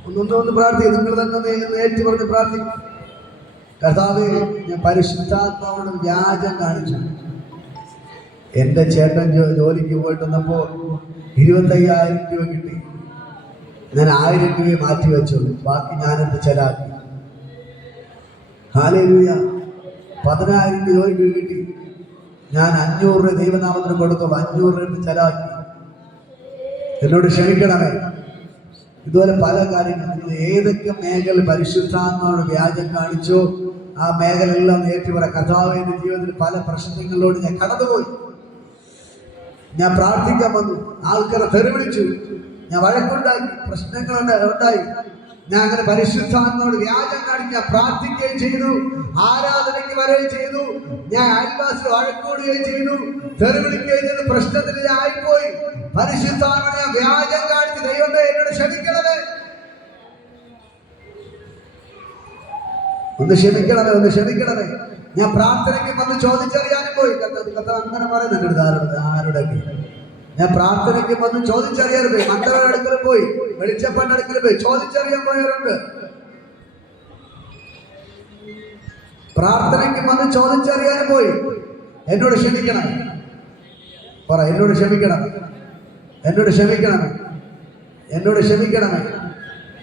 ഒന്നൊന്ന് പ്രാർത്ഥിക്കും, നിങ്ങൾ തന്നെ ഏറ്റു പറഞ്ഞ് പ്രാർത്ഥിക്കും. കർത്താവേ, ഞാൻ പരിശുദ്ധാത്മാവോട് വ്യാജം കാണിച്ചു. എൻ്റെ ചേട്ടൻ ജോലിക്ക് പോയിട്ട് വന്നപ്പോൾ 25,000 രൂപ കിട്ടി. ഞാൻ 1000 രൂപയെ മാറ്റി വെച്ചുള്ളൂ, ബാക്കി ഞാനെന്ത് ചെലാക്കി. ഹല്ലേലൂയ. 10,000 രൂപ ജോലിക്ക് കിട്ടി, ഞാൻ 500 രൂപ ദൈവനാമത്തിന് കൊടുത്തോളൂ, 500 രൂപ എടുത്ത് ചെലാക്കി. എന്നോട് ക്ഷമിക്കണമേ. ഇതുപോലെ പല കാര്യങ്ങളും ഏതൊക്കെ മേഖല പരിശുദ്ധാത്മാവോട് വ്യാജം കാണിച്ചോ ആ മേഖലയെല്ലാം ഏറ്റുപറ. കർത്താവേ, എൻ്റെ ജീവിതത്തിൽ പല പ്രശ്നങ്ങളിലൂടെ ഞാൻ കടന്നുപോയി. ഞാൻ പ്രാർത്ഥിക്കാൻ വന്നു, ആൾക്കാരെ തെറിവിളിച്ചു, ഞാൻ വഴക്കുണ്ടാക്കി, പ്രശ്നങ്ങളുണ്ടായി. ഞാൻ അങ്ങനെ പരിശുദ്ധാത്മാവോട് വ്യാജം കാണിക്കാൻ പ്രാർത്ഥിക്കുകയും ചെയ്തു, ആരാധനയ്ക്ക് വരികയും ചെയ്തു. ഞാൻ അയൽവാസികൾ വഴക്കൂടുകയും ചെയ്തു, തെറിവിളിക്കുകയും ചെയ്തു. പ്രശ്നത്തിൽ ഞാൻ ആയിപ്പോയി. പരിശുദ്ധാത്മാവോട് ഞാൻ വ്യാജം കാണിച്ച്, ദൈവമേ എന്നോട് ക്ഷമിക്കണമേ, ഒന്ന് ക്ഷമിക്കണമേ, ഒന്ന് ക്ഷമിക്കണമേ. ഞാൻ പ്രാർത്ഥനയ്ക്ക് വന്ന് ചോദിച്ചറിയാനും പോയി. കഥ അങ്ങനെ പറയുന്നുണ്ട് ആരുടെ. ഞാൻ പ്രാർത്ഥനയ്ക്ക് വന്ന് ചോദിച്ചറിയാനും പോയി, മന്ത്രയുടെ അടുക്കലും പോയി, വെളിച്ചപ്പന്റെ അടുക്കലും പോയി ചോദിച്ചറിയാൻ പോയവരുണ്ട്. പ്രാർത്ഥനയ്ക്ക് വന്ന് ചോദിച്ചറിയാനും പോയി. എന്നോട് ക്ഷമിക്കണം പറ, എന്നോട് ക്ഷമിക്കണം, എന്നോട് ക്ഷമിക്കണമേ, എന്നോട് ക്ഷമിക്കണമേ,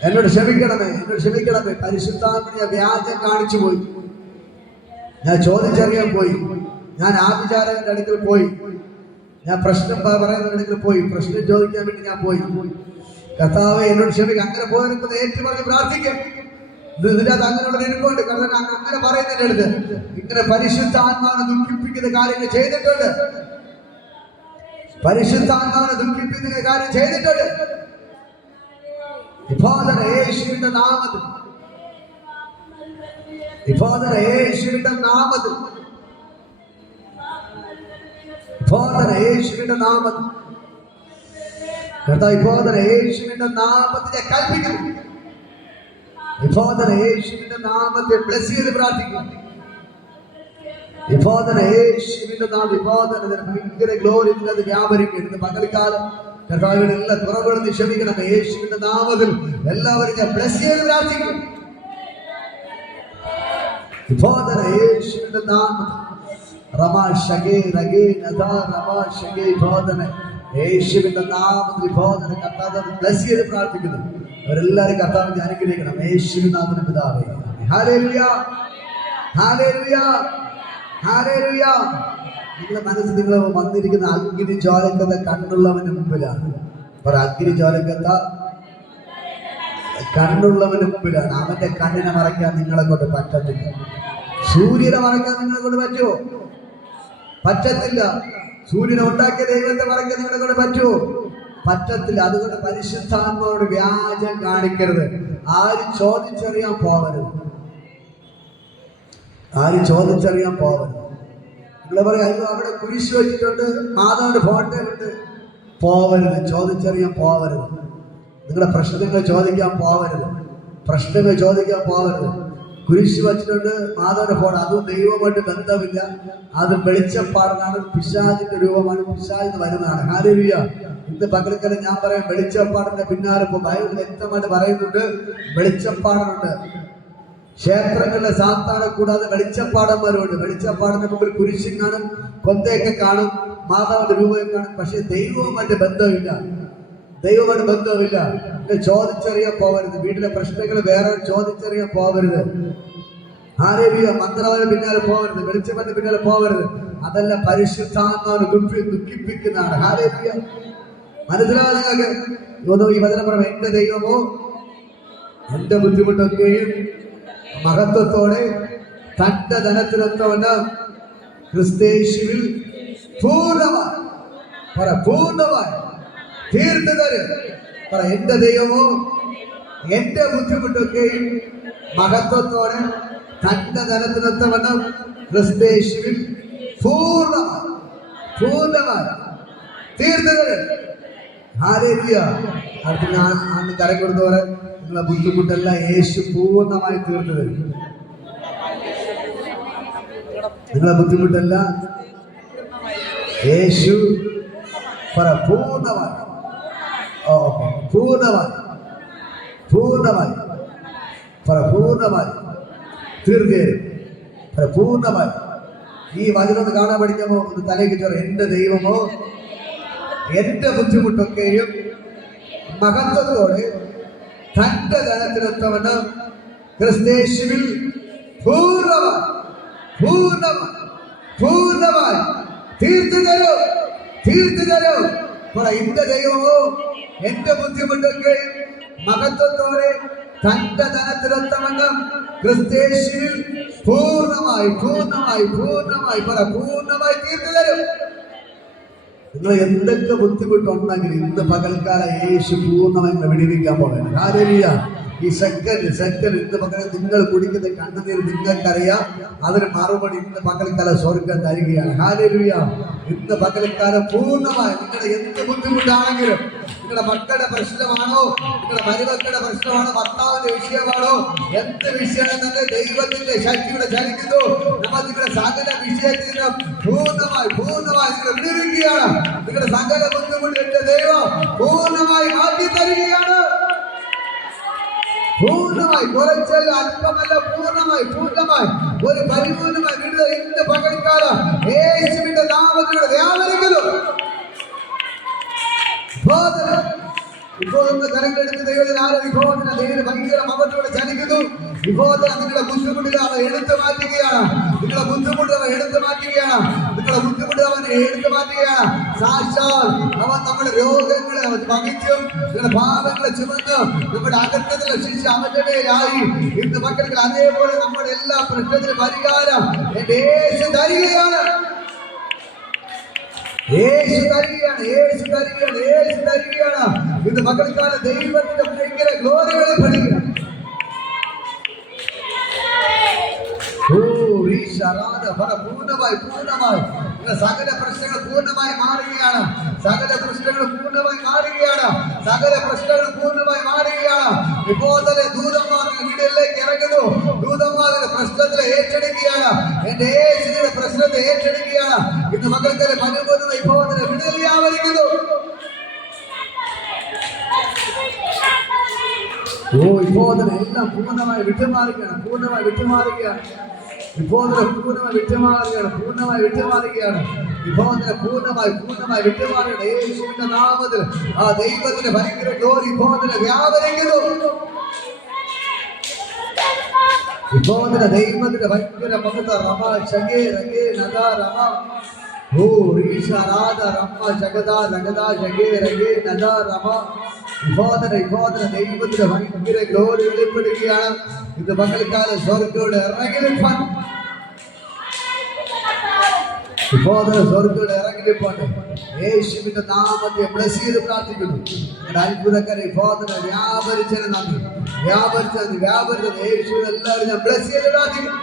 എന്നോട് ക്ഷമിക്കണമേ, എന്നോട് ക്ഷമിക്കണമേ. പരിശുദ്ധാത്മാവിനെ വ്യാജം കാണിച്ചു പോയി. ഞാൻ ചോദിച്ചറിയാൻ പോയി, ഞാൻ ആഭിചാരകന്റെ അടുക്കൽ പോയി, ഞാൻ പ്രശ്നം പറയുന്ന അടുക്കൽ പോയി, പ്രശ്നം ചോദിക്കാൻ വേണ്ടി ഞാൻ പോയി. കർത്താവേ എന്നോട് ക്ഷമിക്കുക. അങ്ങനെ പോയവർക്ക് ഏറ്റു പറഞ്ഞ് പ്രാർത്ഥിക്കും. ഇതിനകത്ത് അങ്ങനെയുള്ള ഇരിപ്പുണ്ട്. കർത്താവ് അങ്ങനെ പറയുന്നതിന്റെ അടുത്ത് ഇങ്ങനെ പരിശുദ്ധാത്മാവിനെ ദുഃഖിപ്പിക്കുന്ന കാര്യങ്ങൾ ചെയ്തിട്ടുണ്ട്, പരിശുദ്ധാത്മാവിനെ ദുഃഖിപ്പിക്കുന്ന കാര്യം ചെയ്തിട്ടുണ്ട്. യേശുവിന്റെ നാമത്തിൽ, യേശുവിന്റെ നാമത്തിൽ, യേശുവിന്റെ നാമത്തിൽ കർത്താവ് യേശുവിന്റെ നാമത്തിനെ കൽപ്പിക്കുന്നു. യേശുവിന്റെ നാമത്തെ ബ്ലസ് ചെയ്ത് പ്രാർത്ഥിക്കുന്നു. യേശുവിന്റെ നാമം ഭയങ്കര ഗ്ലോറി അത് വ്യാപരിക്കുന്നു. പകൽക്കാലം കർത്താവിന്റെ എല്ലാ കുറവുകളും ക്ഷമിക്കണം. യേശുവിന്റെ നാമത്തിൽ എല്ലാവരും ഞാൻ ബ്ലസ് ചെയ്ത് പ്രാർത്ഥിക്കുന്നു. യേശുവിന്റെ നാമത്തിൽ യേശുവിന്റെ നാമത്തിൽ കർത്താവ് ബ്ലസ് ചെയ്ത് പ്രാർത്ഥിക്കുന്നു. അവരെല്ലാവരും കർത്താവിനെ അനുഗ്രഹിക്കണം. യേശുവിന്റെ നാമത്തിൽ പിതാവേ. Hallelujah, hallelujah, hallelujah. നിങ്ങളുടെ മനസ്സിൽ നിങ്ങൾ വന്നിരിക്കുന്ന അഗ്നി ജ്വാലക്കത്ത കണ്ണുള്ളവന് മുമ്പിലാണ്. അഗ്നി ജ്വാലക്കത്ത കണ്ണുള്ളവന് മുമ്പിലാണ്. അവന്റെ കണ്ണിനെ മറയ്ക്കാൻ നിങ്ങളെ കൊണ്ട് പറ്റത്തില്ല. സൂര്യനെ മറയ്ക്കാൻ നിങ്ങളെ കൊണ്ട് പറ്റുമോ? പറ്റത്തില്ല. സൂര്യനെ ഉണ്ടാക്കിയ ദൈവത്തെ മറയ്ക്കാൻ നിങ്ങളെ കൊണ്ട് പറ്റുമോ? പറ്റത്തില്ല. അതുകൊണ്ട് പരിശുദ്ധാത്മാവോട് വ്യാജം കാണിക്കരുത്. ആരും ചോദിച്ചറിയാൻ പോവരുത്, ആരും ചോദിച്ചറിയാൻ പോവരുത്. നിങ്ങൾ പറയാം, അയ്യോ അവിടെ കുരിശ് വെച്ചിട്ടുണ്ട്, മാതാവിന്റെ ഫോട്ടോ ഉണ്ട്, പോവരുത്. ചോദിച്ചറിയാൻ പോവരുത്. നിങ്ങളുടെ പ്രശ്നങ്ങൾ ചോദിക്കാൻ പോവരുത്, പ്രശ്നങ്ങൾ ചോദിക്കാൻ പോവരുത്. കുരിശ് വച്ചിട്ടുണ്ട്, മാതാവിന്റെ ഫോട്ടോ, അതും ദൈവമായിട്ട് ബന്ധമില്ല. അത് വെളിച്ചപ്പാടിനാണ്, പിശാചിന്റെ രൂപമാണ്, പിശാചിന് വരുന്നതാണ്. ഹല്ലേലൂയ. ഇന്ന് പകൽക്കാലം ഞാൻ പറയാം, വെളിച്ചപ്പാടിന്റെ പിന്നാലെ ബൈബിൾ വ്യക്തമായിട്ട് പറയുന്നുണ്ട്. വെളിച്ചപ്പാടുണ്ട്. ക്ഷേത്രങ്ങളിലെ സാത്താനെ കൂടാതെ വെളിച്ചപ്പാടന്മാരുണ്ട്. വെളിച്ചപ്പാടിന്റെ മുമ്പിൽ കുരിശും കാണും, കൊന്തയൊക്കെ കാണും, മാതാവിന്റെ രൂപയും കാണും, പക്ഷെ ദൈവവുമായിട്ട് ബന്ധമില്ല. ദൈവമായിട്ട് ബന്ധമില്ല. ചോദിച്ചറിയാൻ പോവരുത്. വീട്ടിലെ പ്രശ്നങ്ങൾ വേറെ ചോദിച്ചറിയാൻ പോവരുത്. ഹല്ലേലൂയ. മന്ത്രവാദിയുടെ പിന്നാലെ പോവരുത്. വെളിച്ചത്തിന്റെ പിന്നാലെ പോവരുത്. അതെല്ലാം പരിശുദ്ധാത്മാവിനെ ദുഃഖിപ്പിക്കുന്നതാണ്. ഹല്ലേലൂയ. മനസ്സിലാകുക. ഈ വചനം പറയുമ്പോൾ എന്റെ ദൈവമോ എന്റെ ബുദ്ധിമുട്ടൊക്കെയും മഹത്വത്തോടെ തന്റെ ധനത്തിനൊത്തവണ്ണം ക്രിസ്തയേശുവിൽ പൂർണ്ണമായി തീർത്തു തരും. എന്റെ ദൈവമോ എന്റെ ബുദ്ധിമുട്ടൊക്കെയും മഹത്വത്തോടെ തന്റെ ധനത്തിനൊത്തവണ്ണം ക്രിസ്തയേശുവിൽ പൂർണ്ണമായി തീർത്തു തരും. ഹല്ലേലൂയ. അടുത്ത അന്ന് കരം കൊടുത്തവരെ നിങ്ങളെ ബുദ്ധിമുട്ടെല്ലാം യേശു പൂർണ്ണമായി തീർത്തു തരും. നിങ്ങളെ ബുദ്ധിമുട്ടെല്ലാം യേശു പൂർണ്ണമായി തീർത്തേരും. പൂർണ്ണമായി. ഈ വചനം കാണാൻ പഠിക്കുമ്പോ തലയ്ക്ക് ചോറ് എന്റെ ദൈവമോ എന്റെ ബുദ്ധിമുട്ടൊക്കെയും മഹത്വത്തോടെ തന്റെ ധനത്തിനൊത്തവണ്ണം ക്രിസ്തയേശുവിൽ പൂർണ്ണമായി തീർത്തു തരും. എന്റെ ദൈവമോ എന്റെ ബുദ്ധിമുട്ടൊക്കെയും മഹത്വത്തോടെ തന്റെ ധനത്തിനൊത്തവണ്ണം ക്രിസ്തയേശുവിൽ പൂർണ്ണമായി തീർത്തു തരും. നിങ്ങൾ എന്തൊക്കെ ബുദ്ധിമുട്ടുണ്ടെങ്കിൽ ഇന്ന് പകൽക്കാലം യേശു പൂർണ്ണമായി വിടുവിക്കാൻ പോകണം. ഹല്ലേലൂയ. ഈ സെക്കൻഡ് ഇന്ന് പകരം നിങ്ങൾ കുടിക്കുന്ന കണ്ണുനീർ നിങ്ങൾക്കറിയാം. അതിന് മറുപടി ഇന്ന് പകൽക്കാലം സ്വർഗം തരികയാണ്. ഹല്ലേലൂയ. ഇന്ന് പകൽക്കാലം പൂർണ്ണമായി നിങ്ങളുടെ എന്ത് ബുദ്ധിമുട്ടാണെങ്കിലും, നിങ്ങളുടെ മക്കളുടെ പ്രശ്നമാണോ, നിങ്ങളുടെ മരുമക്കളുടെ പ്രശ്നമാണോ, ഭർത്താവിന്റെ വിഷയമാണോ, എന്ത് വിഷയം തന്നെ ദൈവത്തിന്റെ ശക്തിയുടെ ചലിക്കുന്നു. നമ്മൾ നിങ്ങളുടെ സകല വിഷയത്തിൽ നിന്ന് പൂർണ്ണമായി നിങ്ങൾ വിടുവിക്കുകയാണ്. നിങ്ങളുടെ സകല ബുദ്ധിമുട്ടിന്റെ ദൈവം പൂർണ്ണമായി മാറ്റി തരികയാണ്. പൂർണ്ണമായി, കുറച്ചല്ല, അല്പമല്ല, പൂർണ്ണമായി ഒരു പരിപൂർണമായി വിടുതൽ ഇന്ന് പകൽക്കാലം യേശുവിന്റെ നാമത്തിലൂടെ വ്യാപരിക്കുന്നു. ഇപ്പോൾ കരങ്ങളെടുത്ത് ദൈവത്തിൽ വിഭവത്തിന് ദൈവം ഭയങ്കര മകത്തോടെ ചലിക്കുന്നു. വിഭവത്തിന് നിങ്ങളുടെ ബുദ്ധിമുട്ടിൽ അവൻ എടുത്തു മാറ്റുകയാണ്. നിങ്ങളുടെ ബുദ്ധിമുട്ട് അവൻ എടുത്തു മാറ്റുകയാണ്. സാക്ഷാൽ അവൻ നമ്മുടെ രോഗങ്ങളെ അവൻ വഹിച്ചും നിങ്ങളുടെ പാപങ്ങളെ ചുമന്നും നമ്മുടെ അകത്തത്തിലെ ശിക്ഷ അവന്റെ മേലായി. ഇന്ന് മക്കൾക്ക് അതേപോലെ നമ്മുടെ എല്ലാ പ്രശ്നത്തിനും പരിഹാരം എന്റെ യേശു തരികയാണ്. ഇന്ന് മകൾക്കാല ദൈവത്തിന്റെ ഭയങ്കര ഗ്ലോറികളെ പഠിക്കുക. പൂർണ്ണമായി സകല പ്രശ്നങ്ങൾ പൂർണ്ണമായി മാറുകയാണ്. ഇപ്പോൾ തന്നെ ദൂതന്മാർ വീടുകളിലേക്ക് ഇറങ്ങുന്നു. ദൂതന്മാരുടെ പ്രശ്നത്തിലെ ഏറ്റെടുക്കുകയാണ്. എന്റെ യേശുവിന്റെ പ്രശ്നത്തെ ഏറ്റെടുക്കുകയാണ്. ഇന്ന് മകൾക്കാരെ അനുഭവം ഇപ്പോൾ തന്നെ വിടുതലിയാവരിക്കുന്നു. ഇപ്പോൾ തന്നെ എല്ലാം പൂർണ്ണമായി വിട്ടുമാറുകയാണ്. യേശുവിന്റെ നാമത്തിൽ ആ ദൈവത്തിന്റെ ഭയങ്കര ഗ്ലോറി ഇപ്പോൾ വ്യാപരിക്കുന്നു. ദൈവത്തിന്റെ ഭയങ്കര മഹത്വ രമ ശകേ രകേ നദ രമ ഓ റീഷ രാധ രമ ജഗദാ രഗദാ ശകേ രകേ നദ രമ. ദൈവത്തിന്റെ ഭയങ്കര ഗ്ലോറി വെളിപ്പെടുകയാണ്. ഇത് പകൽക്കാലം സ്വർഗ്ഗയുടെ ഇറങ്ങിലിപ്പാൻ യേശുവിന്റെ നാമത്തെ ബ്ലസ് ചെയ്ത് പ്രാർത്ഥിക്കുന്നു. അത്ഭുതക്കാരെ വ്യാപരിച്ചത് നന്ദി. യേശുവിനെ എല്ലാവരും ഞാൻ ബ്ലസ് ചെയ്ത് പ്രാർത്ഥിക്കുന്നു.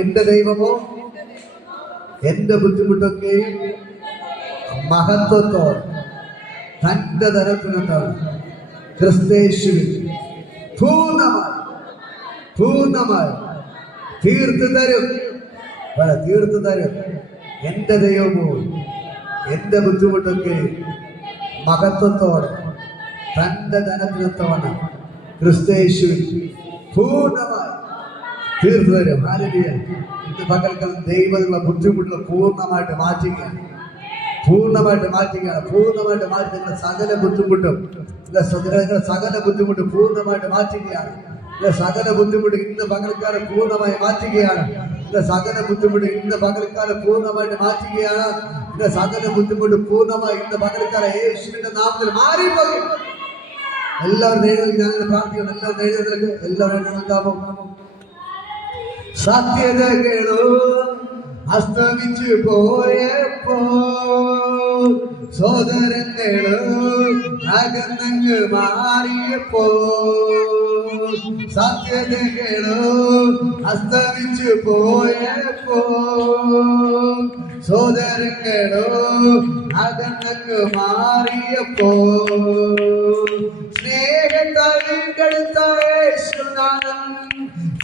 എന്റെ ദൈവമോ എന്റെ ബുദ്ധിമുട്ടൊക്കെയും മഹത്വത്തോടെ തന്റെ തരത്തിനെന്താണ് ക്രിസ്തയേശുവിൽ പൂർണ്ണമായി തീർത്തു തരും. എന്റെ ദൈവമോ എന്റെ ബുദ്ധിമുട്ടൊക്കെ മഹത്വത്തോടെ തന്റെ ധനത്തിനൊത്തവണ്ണം ക്രിസ്തയേശുവിൽ പൂർണ്ണമായി തീർത്തു തരും. ഹല്ലേലൂയ. ഇന്ന് പകൽക്കാലം ദൈവത്തിലുള്ള ബുദ്ധിമുട്ടുകൾ പൂർണ്ണമായിട്ട് മാറ്റുകയാണ്. പൂർണ്ണമായിട്ട് മാറ്റുകയാണ്. പൂർണ്ണമായിട്ട് മാറ്റി നിങ്ങളുടെ സകല ബുദ്ധിമുട്ടും നിങ്ങളുടെ സകല ബുദ്ധിമുട്ടും പൂർണ്ണമായിട്ട് മാറ്റുകയാണ്. സകല ബുദ്ധിമുട്ട് ഇന്ന് പകൽക്കാലം പൂർണ്ണമായി മാറ്റുകയാണ്. സകല ബുദ്ധിമുട്ട് ഇന്ന് പകൽക്കാലം പൂർണ്ണമായിട്ട് മാറ്റുകയാണ്. സകല ബുദ്ധിമുട്ട് പൂർണ്ണമായി ഇന്ന് പകൽക്കാലം യേശുവിന്റെ നാമത്തിൽ മാറിപ്പോയി. എല്ലാവരും എഴുതി ഞാൻ പ്രാർത്ഥിക്കണം. എല്ലാവരും എഴുതി എല്ലാവരും എഴുതാമോ? സത്യത കേളോ അസ്തമിച്ചു പോയപ്പോ സോദരങ്ങളോ അകന്നങ്ങ് മാറിയപ്പോ സത്യതകളോ അസ്തമിച്ചു പോയപ്പോ സോദരങ്ങളോ അകന്നങ്ങ് മാറിയപ്പോ സ്നേഹത്താൽ വീണ്ടെടുത്ത യേശുനാഥൻ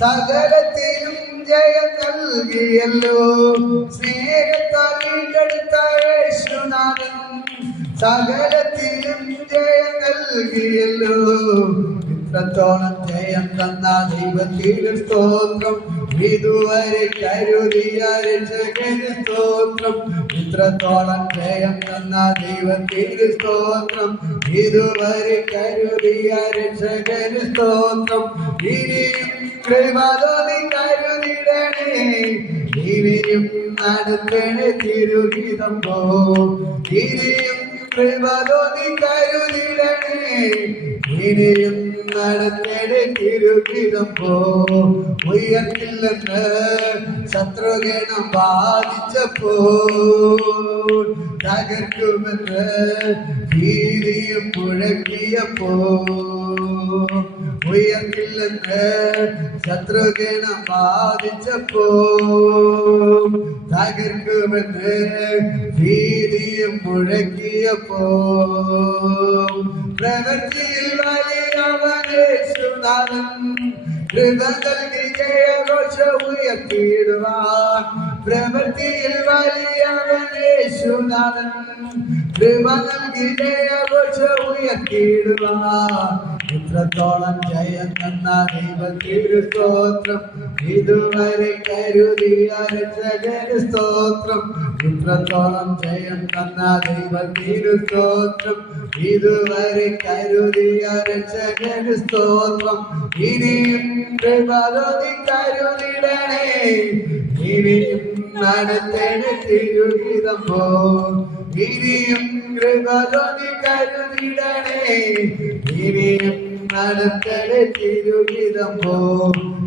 സകലത്തിലും ജയം നൽകിയല്ലോ. സ്നേഹത്താൽ വീണ്ടെടുത്ത യേശുനാഥൻ സകലത്തിലും ജയം നൽകിയല്ലോ. ഇത്രത്തോളം ജയം തന്ന ദൈവത്തിന് സ്തോത്രം, ഇതുവരെ കരുതിയ രക്ഷകന് സ്തോത്രം. ഇത്രത്തോളം ജയം തന്ന ദൈവത്തിന് സ്തോത്രം, ഇതുവരെ കരുതിയ രക്ഷകന് സ്തോത്രം. ഇനിയും കൃപതോന്നി കരുതിടണേ, ഇനിയും നടത്തണേ തിരുഗീതം പോ. ഇനിയും കൃപതോന്നി കരുതിടണേ, ഇനിയും നടത്തണേ തിരുഗീതം പോ. ഉയർത്തില്ലെന്ന് ശത്രുഗണം ബാധിച്ചപ്പോ തകർക്കുമെന്ന് ഭീതിയും മുഴക്കിയപ്പോ ഉയർത്തില്ലെന്ന് ശത്രുഗണം ബാധിച്ചപ്പോ തകർക്കുമെന്ന് ഭീതിയും മുഴക്കിയപ്പോ പ്രവൃത്തിയിൽ വലിയവനേശുനാഥൻ കൃപ നൽകി ജയഘോഷ ഉയർത്തിയിടുവാൻ. പ്രവൃത്തിയിൽ വലിയവനേശുനാഥൻ കൃപ നൽകി ജയഘോഷ ഉയർത്തിയിടുവാൻ. ഇത്രത്തോളം ജയം തന്ന ദൈവത്തിന് സ്തോത്രം, ഇതുവരെ കരുതിയ രക്ഷകന് സ്തോത്രം. ഇത്രത്തോളം ജയം തന്ന ദൈവത്തിന് സ്തോത്രം, ഇതുവരെ കരുതിയ രക്ഷകന് സ്തോത്രം. ഇനിയും കൃപതോന്നി കരുതിടണേ, ഇനിയും നടത്തണേ തിരുഗീതം പോ. ഇനിയും കൃപതോന്നി കരുതിടണേ, ഇനിയും നടത്തണേ തിരുഗീതം പോ.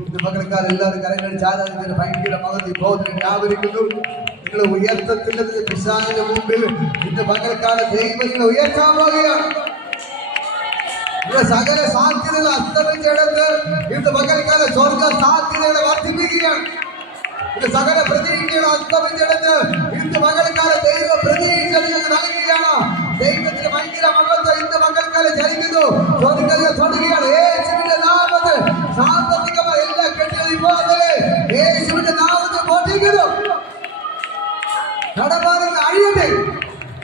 ഇത് പകൽക്കാലം എല്ലാവരും കരങ്ങൾ ചാരാതിന് ഭയങ്കര മഹതി ബോധനം വ്യാപരിക്കുന്നു. നിങ്ങൾ ഉയർത്തത്തിൻ്റെ പിശാചിന്റെ മുമ്പിൽ ഇന്ന് പകൽക്കാലം ദൈവങ്ങളെ ഉയർത്താൻ പോകുകയാണ്. സകല സാധ്യതകൾ അസ്തമിച്ചെടുത്ത് ഇന്ന് പകൽക്കാല സ്വർഗ സാധ്യതകളെ വർദ്ധിപ്പിക്കുകയാണ്. സകല പ്രതീക്ഷകൾ അസ്തമിച്ചെടുത്ത് ഇന്ന് പകൽക്കാല ദൈവ പ്രതീക്ഷ നിങ്ങൾക്ക് നൽകുകയാണ്. ദൈവത്തിന് ഭയങ്കര മഹത്വം ഇന്ന് പകൽക്കാലം ചലിക്കുന്നു. സ്വർഗ്ഗത്തെ തൊടുകയാണ്. യേശുവിന്റെ നാമത്തിൽ സാമ്പത്തികമായ എല്ലാ കെട്ടുകളും ഇപ്പോൾ യേശുവിന്റെ നാമത്തിൽ പൊട്ടിക്കുന്നു. കടബാധകൾ അഴിയട്ടെ,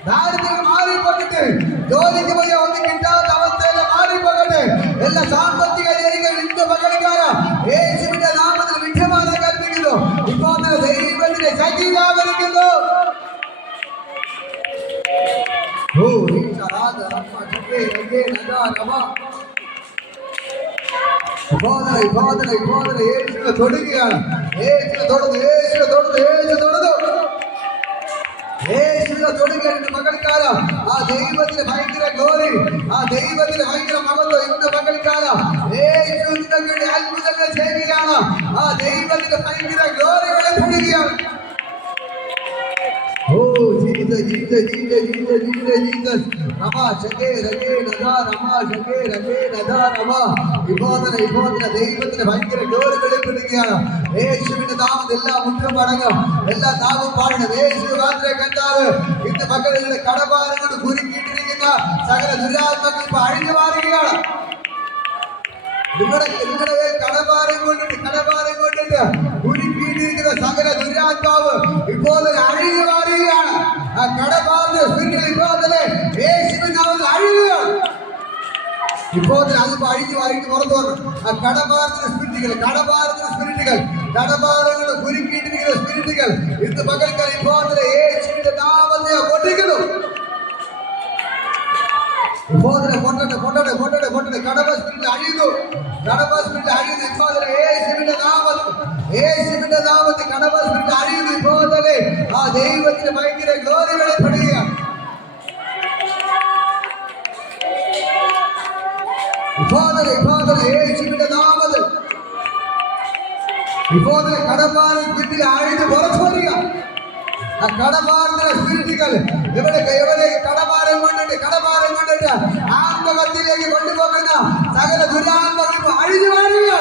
ദാരിദ്ര്യം മാറിപ്പോകട്ടെ, ജോലിക്ക് പോയി ഒന്നും കിട്ടാത്ത അവസ്ഥയിൽ മാറിപ്പോകട്ടെ. എല്ലാ സാമ്പത്തിക ജനങ്ങൾ ഇന്ന് പകൽക്കാലം യേശുവിന്റെ നാമത്തിൽ വിദ്യമാനം കൽപ്പിക്കുന്നു. ഇപ്പോൾ തന്നെ ദൈവത്തിന്റെ ശക്തി വ്യാപരിക്കുന്നു. യേശുവിനെ തൊടുകയാണ്. യേശുവിനെ തൊടുന്നു, യേശുവിനെ തൊടുന്നു, യേശു തൊടുന്നു, യേശുവിനെ തൊടുകയാണ്. പകൽക്കാലം ആ ദൈവത്തിന് ഭയങ്കര ഗ്ലോറി, ആ ദൈവത്തിന് ഭയങ്കര മഹത്വം ഇന്ന് പകൽക്കാലം യേശു നിങ്ങൾക്ക് അത്ഭുതങ്ങൾ ചെയ്യുകയാണ്. ആ ദൈവത്തിന് ഭയങ്കര ഗ്ലോറികളെ തൊടുകയാണ്. Jesus, Jesus, Jesus, Jesus, Jesus, Jesus. Rama, Shake, Rage, Nada, Rama, Shake, Rage, Nada, Rama. ഇപ്പോഴത്തെ ദൈവത്തിന് ഭയങ്കര ഗ്ലോറി വെളിപ്പെടുകയാണ്. യേശുവിന്റെ നാമത്തിൽ എല്ലാ മുദ്രം അടങ്ങും, എല്ലാ നാമം പാടണം. യേശു മാത്രമേ കർത്താവ്. ഇന്ന് മക്കളുടെ കടഭാരങ്ങൾ കുരുക്കിയിട്ടിരിക്കുന്ന സകല ദുരാത്മകൾ ഇപ്പൊ അഴിഞ്ഞു മാറുകയാണ്. നിങ്ങളുടെ കടഭാരം കൊണ്ടിട്ട് കുരുക്കിയിട്ടിരിക്കുന്ന സകല ദുരാത്മാവ് ഇപ്പോൾ അഴിഞ്ഞു മാറുകയാണ്. ആ കടഭാരത്തിന്റെ സ്പിരിറ്റ് ഇപ്പോൾ തന്നെ യേശുവിന്റെ നാമത്തിൽ അഴിയുകയാണ്. ഇപ്പോൾ അതിപ്പോ അഴിഞ്ഞു പുറത്തു വന്നു. ആ കടഭാരത്തിന്റെ സ്പിരിറ്റുകൾ കടഭാരങ്ങൾ കുരുക്കിയിട്ടിരിക്കുന്ന സ്പിരിറ്റുകൾ ഇന്ന് പകൽക്കാലം ഇപ്പോൾ യേശുവിന്റെ നാമത്തെ പൊട്ടിക്കുന്നു. ഇപ്പോൾ തന്നെ പൊട്ടട്ടെ കടമ സ്പിരിറ്റ് അഴിയുന്നു. കടമ സ്പിരിറ്റ് അഴിയുന്നു. ഇപ്പോൾ തന്നെ യേശുവിന്റെ നാമത്തിൽ കടമ സ്പിരിറ്റ് അഴിയുന്നു. ഇപ്പോൾ തന്നെ ആ ദൈവത്തിന് ഭയങ്കര ഗ്ലോറി വെളിപ്പെടുകയാണ്. ഇപ്പോൾ തന്നെ യേശുവിന്റെ നാമത്തിൽ ഇപ്പോൾ തന്നെ കടപ്പാട് സ്പിരിറ്റിൽ അഴിഞ്ഞ് പുറത്തു വരിക. ആ കടഭാരത്തിന്റെ സ്പിരിറ്റുകൾ എവിടെ കടഭാരം കൊണ്ടിട്ട് ആത്മഹത്യയിലേക്ക് കൊണ്ടുപോകുന്ന സകല ദുരാത്മകൾ അഴിഞ്ഞു മാറുക.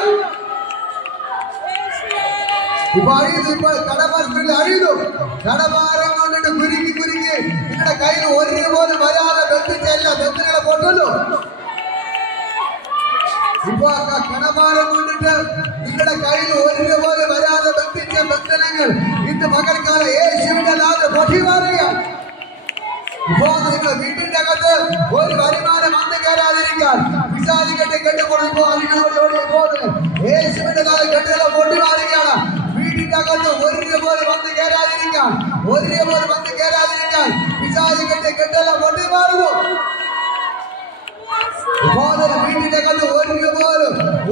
ഇപ്പോൾ കടഭാരം അഴിയുന്നു. കടഭാരം കൊണ്ടിട്ട് കുരുക്കി നിങ്ങളുടെ കയ്യിൽ ഒരുപോലെ വരാതെ ബന്ധിച്ച എല്ലാ ബന്ധുക്കളെ കൊണ്ടുവന്നു. ഇപ്പൊ കടഭാരം കൊണ്ടിട്ട് നിങ്ങളുടെ കയ്യിൽ ഒരുപോലെ വരാതെ ബന്ധിച്ച ബന്ധനങ്ങൾ ഇന്ന് പകൽക്കാലം യേശുവിന്റെ നാമത്തിൽ പൊട്ടി മാറുക. ഇപ്പോൾ നിങ്ങൾ വീട്ടിന്റെ അകത്ത് ഒരു വരുമാനം വന്നു കയറാതിരിക്കാൻ പിശാച് കെട്ടിക്കൊടുക്കുമ്പോൾ യേശുവിന്റെ നാമത്തിൽ കെട്ടുകളെ പൊട്ടി മാറുകയാണ്. വീട്ടിന്റെ അകത്ത് ഒരുപോലെ വന്ന് കയറാതിരിക്കാൻ പിശാച് കെട്ടെല്ലാം പൊട്ടി മാറുന്നു. വീട്ടിന്റെ അകത്ത്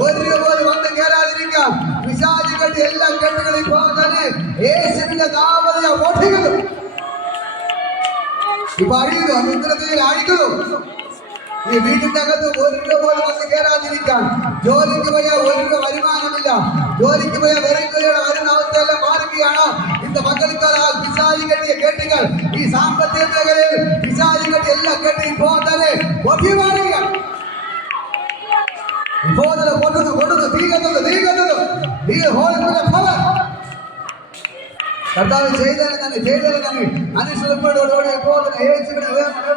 ഒരുപോലെ വന്ന് കയറാതിരിക്കാൻ പിശാച് കെട്ടി എല്ലാ കെട്ടുകളും ഇപ്പോൾ തന്നെ യേശുവിന്റെ നാമത്തിൽ പൊട്ടിക്കുന്നു. ഇപ്പൊ അഴിയുന്നു. മിത്രത്തിൽ അഴിക്കുന്നു. ഈ വീട്ടിന്റെ അകത്ത് ഒരുപോലെ വന്ന് കയറാതിരിക്കാൻ ജോലിക്ക് പോയ ഒരു വരുമാനമില്ല. ജോലിക്ക് പോയ വെറുതെ വരുന്ന അവസ്ഥയെല്ലാം മാറുകയാണ്. ഇന്ന് മക്കൾക്കാൽ ആ പിശാച് കെട്ടിയ കെട്ടുകൾ ഈ സാമ്പത്തിക മേഖലയിൽ പിശാച് കെട്ടി എല്ലാം കെട്ടി ഇപ്പോൾ തന്നെ പൊട്ടി മാറുകയാണ്. ഇപ്പോൾ തന്നെ കൊണ്ടുന്നു തീ കത്തുന്നു. കർത്താവ് ചെയ്തതിന് തന്നെ അനുസരിപ്പോടുകൂടി ഇപ്പോൾ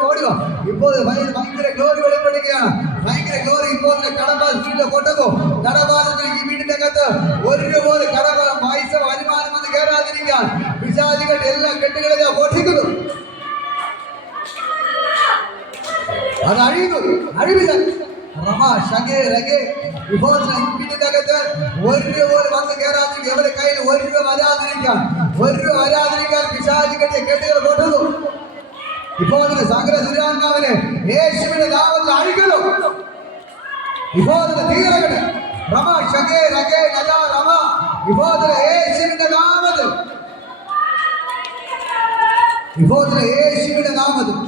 ഓടുക. ഇപ്പോൾ ഭയങ്കര ഗ്ലോറി വെളിപ്പെടുകയാണ്. ഭയങ്കര ഗ്ലോറി ഇപ്പോൾ കടബാധ കൊണ്ടുന്നു. കടബാധത്തിൽ ഈ വീടിന്റെ അകത്ത് ഒരുപോലെ പൈസ വരുമാനം വന്ന് കയറാതിരിക്കാൻ പിശാചുകൾ എല്ലാ കെട്ടുകളെല്ലാം പൊട്ടിക്കുന്നു. അത് അഴിവില്ല. വീട്ടിന്റെ അകത്ത് ഒരുപോലെ വന്ന് കയറാതിരിക്കാൻ അവരുടെ കയ്യിൽ ഒരു രൂപ വരാതിരിക്കാൻ പിശാച് കെട്ടിയ കെട്ടുകൾ കൊണ്ടുന്നു. ഇപ്പോൾ അതിന് സകല ദുരാത്മാവിനെ യേശുവിന്റെ നാമത്തിൽ അഴിക്കുന്നു. ഇപ്പോൾ അതിന് തീരകട്ടെ ഇപ്പോൾ യേശുവിന്റെ നാമത്തിൽ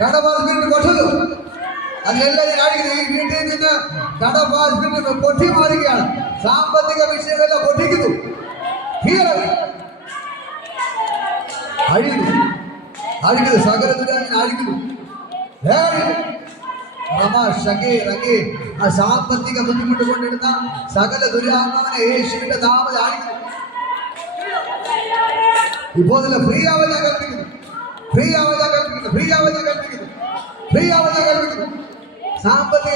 കടബാധ പൊട്ടിക്കുന്നു. അതിലെല്ലാവരും കാണിക്കുന്നത് ഈ വീട്ടിൽ നിന്ന് കടബാധ പൊട്ടി മാറുകയാണ്. സാമ്പത്തിക വിഷയമെല്ലാം പൊട്ടിക്കുന്നു. അഴിക്കുന്നു. സകല ദുരാത്മാവിനെ അഴിക്കുന്നു. ആ സാമ്പത്തിക ബുദ്ധിമുട്ട് കൊണ്ടിരുന്ന സകല ദുരാത്മാവിനെ യേശുവിന്റെ നാമത്തിൽ അഴിക്കുന്നു. ഇപ്പോൾ ഫ്രീ ആവാൻ കൽപ്പിക്കുന്നു. സാമ്പത്തിക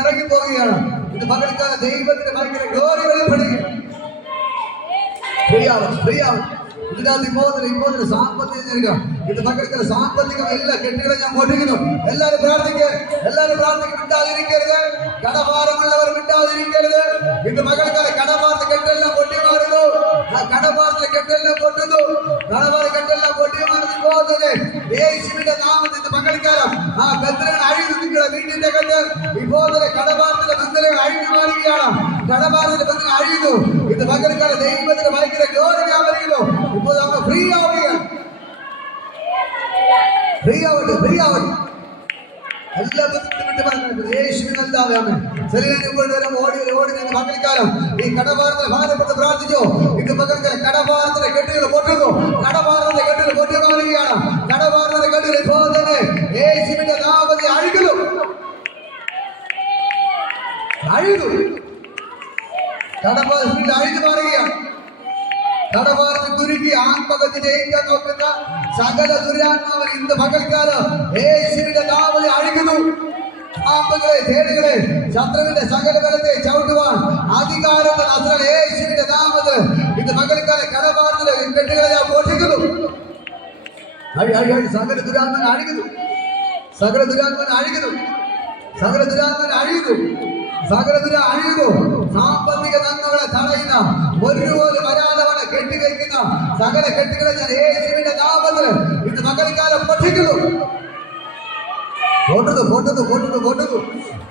ഇറങ്ങി പോവുകയാണ്. ഇത് പകൽക്കാല ദൈവത്തിന്റെ ഭയങ്കര ഗ്ലോറി വെളിപ്പെടുകയാണ്. ഫ്രീ ആവും. ഇതിനകത്ത് ഇപ്പോൾ സാമ്പത്തികം നൽകാം. ഇത് പകൽക്കാല സാമ്പത്തികം എല്ലാ കെട്ടുകളെ ഞാൻ പൊട്ടിക്കുന്നു. എല്ലാവരും പ്രാർത്ഥിക്കുക. വിട്ടാതിരിക്കരുത്. കടഭാരമുള്ളവർ വിട്ടാതിരിക്കരുത്. ഇത് പകൽക്കാല കടഭാരത്തെ കെട്ടെല്ലാം പൊട്ടി മാറുന്നു. ആ കടഭാരത്തെ കെട്ടെല്ലാം പൊട്ടുന്നു. കെട്ടെല്ലാം പൊട്ടി മാറുന്നു. പോകുന്നത് യേശുവിന്റെ നാമത്തിൽ പകൽക്കാലം ആ ബന്ധനങ്ങൾ അഴിഞ്ഞു. നിങ്ങളുടെ വീട്ടിന്റെ അകത്ത് ഇപ്പോൾ കടഭാരത്തിന്റെ ബന്ധനങ്ങൾ അഴിഞ്ഞു മാറുകയാണ്. കടഭാരത്തിന്റെ ബന്ധനങ്ങൾ അഴിയുന്നു. ഇത് പകൽക്കാല ദൈവത്തിന്റെ ഭയങ്കര ഗ്ലോറി വ്യാപരിക്കുന്നു. ഇപ്പോൾ നമ്മൾ ഫ്രീ ആവുകയാണ്. എല്ലാ ബുദ്ധിമുട്ടും യേശുവിനല്ലാതെ ഓടി നിന്ന് പകൽക്കാലം ഈ കടഭാരത്തെ ഭാരപ്പെട്ട് പ്രാർത്ഥിച്ചു. ഇത് പകൽക്കാലം കടഭാരത്തിന്റെ കെട്ടുകൾ പൊട്ടുന്നു. കടഭാരത്തിന്റെ കെട്ടുകൾ പൊട്ടി മാറുകയാണ്. കടഭാരത്തിന്റെ കെട്ടുകൾ ഇപ്പോൾ തന്നെ യേശുവിന്റെ നാമത്തിൽ അഴിക്കുന്നു. കടഭാരത്തിൽ അഴിഞ്ഞു മാറുകയാണ്. കടഭാരത്തെ കുരുക്കി ആത്മഹത്യ ജയിക്കാൻ നോക്കുന്ന സകല ദുരാത്മാവൻ ഇന്ന് പകൽക്കാലം യേശുവിന്റെ നാമത്തിൽ അഴിക്കുന്നു. പാമ്പുകളെ തേടുകളെ ശത്രുവിന്റെ സകല ബലത്തെ ചവിട്ടുവാൻ അധികാരം യേശുവിന്റെ നാമത്തിൽ ഇന്ന് പകൽക്കാലം കടഭാരത്തിലെ കെട്ടുകളെ ഞാൻ പൊട്ടിക്കുന്നു. സകല ദുരാത്മാൻ അഴിയുന്നു, സകല ദുരാത്മാൻ അഴിയുന്നു, സകല ദുരാത്മാൻ അഴിയുന്നു, സകല ദുര അഴിയുന്നു. സാമ്പത്തിക നന്മകളെ തടയുന്ന ഒരുപോലും വരാതവനെ കെട്ടിവെക്കുന്ന സകല കെട്ടുകളെ ഞാൻ യേശുവിന്റെ നാമത്തിൽ ഇന്ന് പകൽക്കാലം പഠിക്കുന്നു. പൊട്ടുന്നു പൊട്ടുന്നു പൊട്ടുന്നു പൊട്ടുന്നു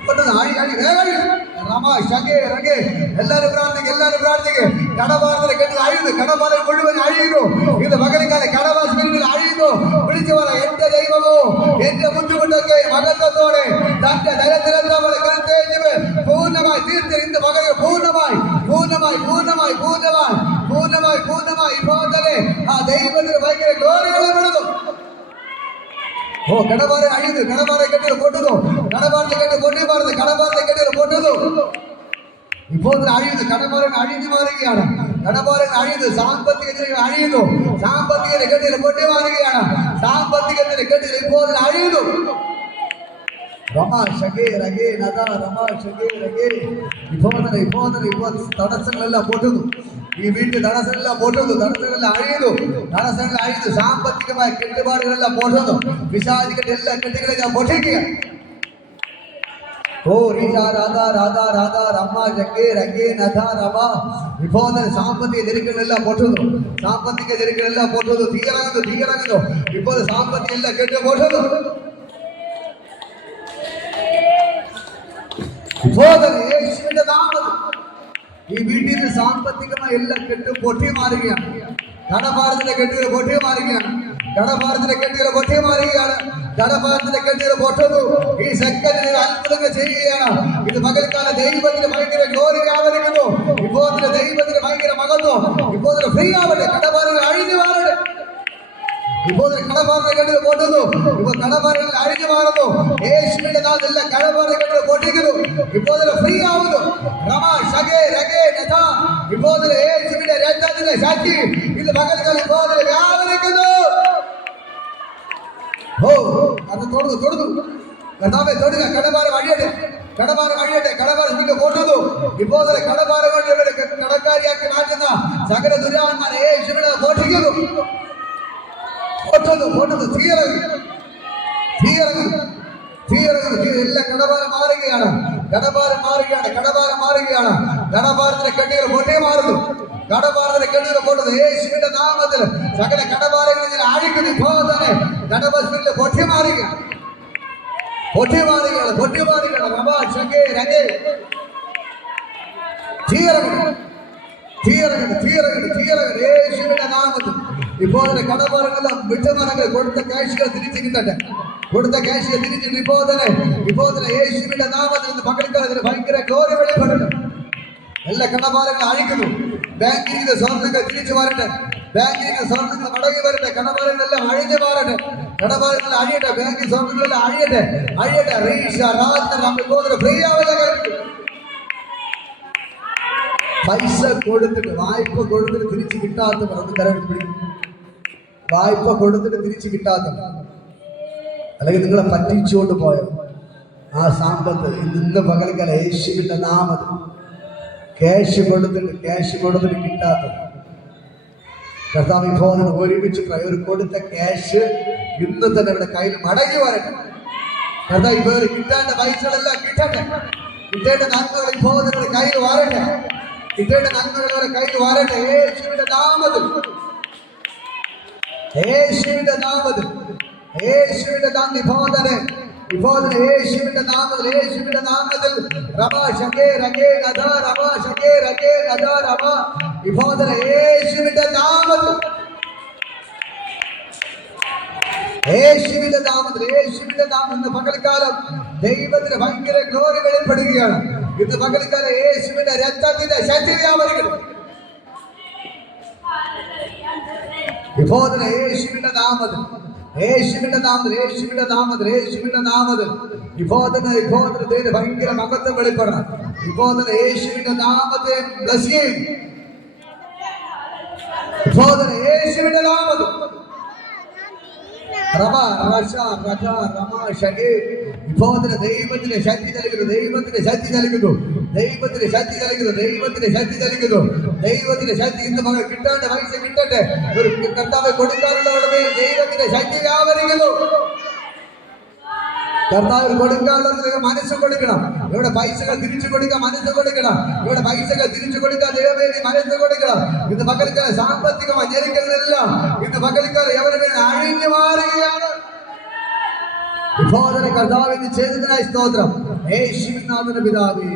പൊട്ടുന്നു ആഴി ആഴി വേഗം റമാ ശകേ റകേ എല്ലാരും പ്രാർത്ഥിക്കും കടബാറിനെ കെട്ടി അഴിയുന്നു, കടബാറിൽ മുഴുവൻ അഴിയുന്നു. ഇത് പകൽക്കാലം കടബാസ്പിരിൽ അഴിയുന്നു. വിളിച്ചു പറ, എന്റെ ദൈവമോ എന്റെ ബുദ്ധിമുട്ടൊക്കെ മകത്വത്തോടെ തന്റെ ദരിദ്രതകളെ കരുത്തേജ് പൂർണ്ണമായി തീർത്ത് ഇന്ന് പകൽ പൂർണ്ണമായി പൂർണ്ണമായി പൂർണ്ണമായി പൂർണ്ണമായി പൂർണ്ണമായി പൂർണ്ണമായി ഇപ്പോൾ തന്നെ ആ ദൈവത്തിന് ഭയങ്കര ഗ്ലോറികളെ വിടുന്നു. ഓ കടബാറെ അഴിയുന്നു, കടബാറെ കെട്ടിയത് പൊട്ടുന്നു, കടബാറിനെ കെട്ടി പൊട്ടി മാറുന്നു, കടബാറിനെ കെട്ടിയത് പൊട്ടുന്നു. ഇപ്പോൾ അഴിയുന്നു, കടബാറൻ അഴിഞ്ഞു മാറുകയാണ്, കടബാറൻ അഴിയുന്നു, സാമ്പത്തികത്തിന് അഴിയുന്നു, സാമ്പത്തികത്തിന് കെട്ടിയത് പൊട്ടി മാറുകയാണ്, സാമ്പത്തികത്തിന് കെട്ടിയത് ഇപ്പോൾ അഴിയുന്നു. ഇപ്പോൾ തടസ്സങ്ങളെല്ലാം പൊട്ടുന്നു, ഈ വീട്ടിൽ തടസ്സങ്ങളെല്ലാം പൊട്ടുന്നു, തടസ്സങ്ങളെല്ലാം അഴിയുന്നു, തടസ്സങ്ങൾ അഴിയുന്നു, സാമ്പത്തികമായ കെട്ടുപാടുകളെല്ലാം പൊട്ടുന്നു, പിശാചികളുടെ എല്ലാ കെട്ടുകളെ ഞാൻ പൊട്ടിക്കുക. ഓ രീജാ രാധാ രാധാ രാധാ രമ ജഗേ രഗേ നധാ രമ. ഇപ്പോൾ സാമ്പത്തിക ജനങ്ങളെല്ലാം പൊട്ടുന്നു, സാമ്പത്തിക ജനങ്ങളെല്ലാം പൊട്ടുന്നു, തീയിറങ്ങുന്നു തീയിറങ്ങുന്നു. ഇപ്പോൾ സാമ്പത്തിക എല്ലാം കെട്ട് പൊട്ടുന്നു. യേശുവിന്റെ നാമത്തിൽ ഈ വീട്ടിൽ നിന്ന് സാമ്പത്തികമായി എല്ലാം കെട്ട് പൊട്ടി മാറുകയാണ്, കടഭാരത്തിന്റെ കെട്ടുകൾ പൊട്ടി മാറുകയാണ്, കടഭാരത്തിന്റെ കെട്ടുകൾ പൊട്ടി മാറുകയാണ്, കടഭാരത്തിന്റെ കെട്ടുകൾ പൊട്ടുന്നു. ഈ സെക്കൻഡിൽ അത്ഭുതങ്ങൾ ചെയ്യുകയാണ്. ഇത് പകൽക്കാല ദൈവത്തിന് ഭയങ്കര ഗ്ലോറി ആവരിക്കുന്നു. ഇപ്പോൾ ദൈവത്തിന് ഭയങ്കര മകത്വം. ഇപ്പോൾ ഫ്രീ ആവട്ടെ, കടഭാരങ്ങൾ അഴിഞ്ഞു മാറട്ടെ. ഇപ്പോൾ കടഭാരന്റെ കെട്ടുകൾ പൊട്ടുന്നു, ഇപ്പോൾ കടഭാരങ്ങൾ അഴിഞ്ഞു മാറുന്നു. യേശുവിന്റെ നാമത്തിൽ കടഭാരന്റെ കെട്ടുകൾ പൊട്ടിക്കുന്നു. ഇപ്പോൾ ഫ്രീ ആവുന്നു. രമാ ശകേ രകേ നഥാ. ഇപ്പോൾ യേശുവിന്റെ രക്തത്തിന്റെ ശക്തി ഇത് പകൽക്കാലം ഇപ്പോൾ വ്യാപരിക്കുന്നു. ഓ അത് തൊടുന്നു തൊടുന്നു കർത്താവേ തൊടുക. കടഭാരം അഴിയട്ടെ, കടഭാരം അഴിയട്ടെ, കടഭാരം നിങ്ങൾ പൊട്ടുന്നു. ഇപ്പോൾ കടഭാരം കൊണ്ട് കടക്കാരിയാക്കി മാറ്റുന്ന സകല ദുരാത്മാരെ യേശുവിനെ പൊട്ടിക്കുന്നു. പൊട്ടുന്നു പൊട്ടുന്നു തീയിറങ്ങുന്നു തീയിറങ്ങുന്നു തീയിറങ്ങുന്നു. എല്ലാം കടഭാരം മാറുകയാണ്, കടഭാരം മാറുകയാണ്, കടഭാരം മാറുകയാണ്. കടഭാരത്തിന്റെ കെട്ടുകൾ പൊട്ടി മാറുന്നു, കടഭാരത്തിന്റെ കെട്ടുകൾ പൊട്ടുന്നു. യേശുവിന്റെ നാമത്തിൽ സകല കടഭാരങ്ങളിൽ ഞാൻ അഴിക്കുന്നു. ഇപ്പോൾ തന്നെ കടബസ്മിന്റെ പൊട്ടി മാറുകയാണ്, പൊട്ടി മാറുകയാണ്, പൊട്ടി മാറുകയാണ്. രമാ ശകേ രകേ തീയിറങ്ങുന്നു തീയിറങ്ങുന്നു തീയിറങ്ങുന്നു തീയിറങ്ങുന്നു. യേശുവിന്റെ നാമത്തിൽ ഇപ്പോൾ കടഭാരങ്ങളെല്ലാം വിട്ടുമാറങ്ങൾ കൊടുത്ത ക്യാഷുകൾ തിരിച്ചു കിട്ടട്ടെ, കൊടുത്ത ക്യാഷുകൾ തിരിച്ചിട്ട് ഇപ്പോൾ തന്നെ യേശുവിന്റെ നാമത്തിൽ പകൽക്കാലത്തിന് ഭയങ്കര ഗ്ലോറി വെളിപ്പെടട്ടെ. എല്ലാ കടഭാരങ്ങളും അഴിക്കുന്നു. ബാങ്കിൽ നിന്ന് സ്വർണ്ണങ്ങൾ തിരിച്ചു വരട്ടെ, ബാങ്കിൽ നിന്ന് സ്വർണ്ണങ്ങൾ മടങ്ങി വരട്ടെ, കടഭാരങ്ങളെല്ലാം അഴിഞ്ഞു മാറട്ടെ, കടഭാരങ്ങൾ അഴിയട്ടെ, ബാങ്കിൽ സ്വർണ്ണങ്ങളെല്ലാം അഴിയട്ടെ അഴിയട്ടെ. ഫ്രീ ആവുന്ന പൈസ കൊടുത്തിട്ട് വായ്പ കൊടുത്തിട്ട് തിരിച്ചു കിട്ടാത്തവർ അത് കരട് പിടിക്കും. വായ്പ കൊടുത്തിട്ട് തിരിച്ചു കിട്ടാത്തവർ, അല്ലെങ്കിൽ നിങ്ങളെ പറ്റിച്ചുകൊണ്ട് പോയോ ആ സാമ്പത്ത് ഇന്ന് പകൽക്കാലം യേശുവിന്റെ നാമത്തിൽ ക്യാഷ് കൊടുത്തിട്ട് കിട്ടാത്തത് കർത്താവ് ഇപ്പോൾ ഒരുമിച്ച് ഒരു കൊടുത്ത ക്യാഷ് ഇന്ന് തന്നെ ഇവിടെ കയ്യിൽ മടങ്ങി വരട്ടെ. കർത്താവ് ഇവർ കിട്ടേണ്ട പൈസകളെല്ലാം കിട്ടട്ടെ, കിട്ടേണ്ട നന്മകൾ ഇപ്പോൾ നിങ്ങളുടെ കയ്യിൽ വരട്ടെ, കിട്ടേണ്ട നന്മകളുടെ കയ്യിൽ വരട്ടെ. യേശുവിന്റെ നാമത്തിൽ യേശുവിന്റെ നാമത്തിൽ യേശുവിന്റെ നാമത്തിൽ ഇപ്പോൾ യേശുവിന്റെ നാമത്തിൽ യേശുവിന്റെ നാമത്തിൽ രമാ ശകേ രകേ നദാ രമാ ശകേ രകേ നദാ രമാ. ഇപ്പോൾ യേശുവിന്റെ നാമത്തിൽ യേശുവിന്റെ നാമത്തിൽ യേശുവിന്റെ നാമത്തിൽ ഇന്ന് പകൽക്കാലം ദൈവത്തിന് ഭയങ്കര ഗ്ലോറി വെളിപ്പെടുകയാണ്. ഇന്ന് പകൽക്കാലം യേശുവിന്റെ രക്തത്തിന്റെ ശക്തി വ്യാപരിക്കുന്നു. ഇപ്പോൾ യേശുവിന്റെ നാമത്തിൽ യേശുവിന്റെ നാമത്തിൽ യേശുവിന്റെ നാമത്തിൽ യേശുവിന്റെ നാമത്തിൽ ഇപ്പോൾ തന്നെ ഭയങ്കര മഹത്വം വെളിപ്പെടണം. ഇപ്പോൾ തന്നെ യേശുവിന്റെ നാമത്തെ ബ്ലസ് ചെയ്യും. ഇപ്പോൾ തന്നെ യേശുവിന്റെ നാമത്തിൽ ദൈവത്തിന്റെ ശക്തി നൽകുന്നു, ദൈവത്തിന്റെ ശക്തി നൽകുന്നു, ദൈവത്തിന്റെ ശക്തി നൽകുന്നു, ദൈവത്തിന്റെ ശക്തി നൽകുന്നു, ദൈവത്തിന്റെ ശക്തി. ഇന്ന് മകൾ കിട്ടാണ്ട് പൈസ കിട്ടട്ടെ, ഒരു കർത്താവ് കൊടുക്കാനുള്ളവരുടെ ദൈവത്തിന്റെ ശക്തി വ്യാപരിക്കുന്നു. കർത്താവ് കൊടുക്കാനുള്ളത് മനസ്സ് കൊടുക്കണം. ഇവിടെ പൈസകൾ തിരിച്ചു കൊടുക്കാൻ മനസ്സ് കൊടുക്കണം. ഇവിടെ പൈസകൾ തിരിച്ചു കൊടുക്കാൻ ദൈവമേനി മനസ്സ് കൊടുക്കണം. ഇന്ന് പകൽക്കാലം സാമ്പത്തികമായി ഞെരുക്കങ്ങളെല്ലാം ഇന്ന് പകൽക്കാലം എവരുടെ അഴിഞ്ഞു മാറുകയാണ്. വിഭോദന കർത്താവിന് ചെയ്തതിനായി സ്തോത്രം. യേശുവിൻ നാമത്തിൽ പിതാവേ,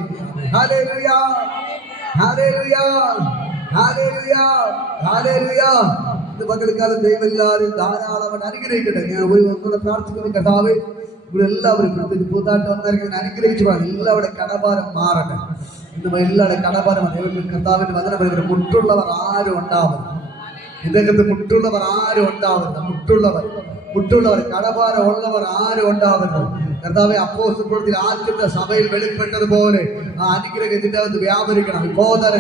ഹല്ലേലൂയ, ഹല്ലേലൂയ, ഹല്ലേലൂയ, ഹല്ലേലൂയ. ഇന്ന് പകൽക്കാലം ദൈവം എല്ലാവരും ധാരാളമായിട്ട് അനുഗ്രഹിക്കട്ടെ. ഞാൻ ഒന്നുകൂടെ പ്രാർത്ഥിക്കുന്നു. കർത്താവ് ഇവിടെ എല്ലാവരും പുതുതായിട്ട് വന്നിരിക്കുന്ന അനുഗ്രഹിച്ചു പറഞ്ഞു. എല്ലാവരുടെ കടഭാരം മാറട്ടെ. ഇന്ന് എല്ലാവരുടെ കടഭാരം കർത്താവിന്റെ വചനം പറയുന്നത് മുട്ടുള്ളവർ ആരും ഉണ്ടാവരുത്. ഇദ്ദേഹത്ത് മുട്ടുള്ളവർ ആരും ഉണ്ടാവരുത്. മുട്ടുള്ളവർ കടഭാരം ഉള്ളവർ ആരും ഉണ്ടാവരുത്. കർത്താവെ അപ്പോസ്തലപ്രവൃത്തി ആദ്യത്തെ സഭയിൽ വെളിപ്പെട്ടതുപോലെ ആ അനുഗ്രഹം ഇതിന്റെ അകത്ത് വ്യാപരിക്കണം. വിഭോദന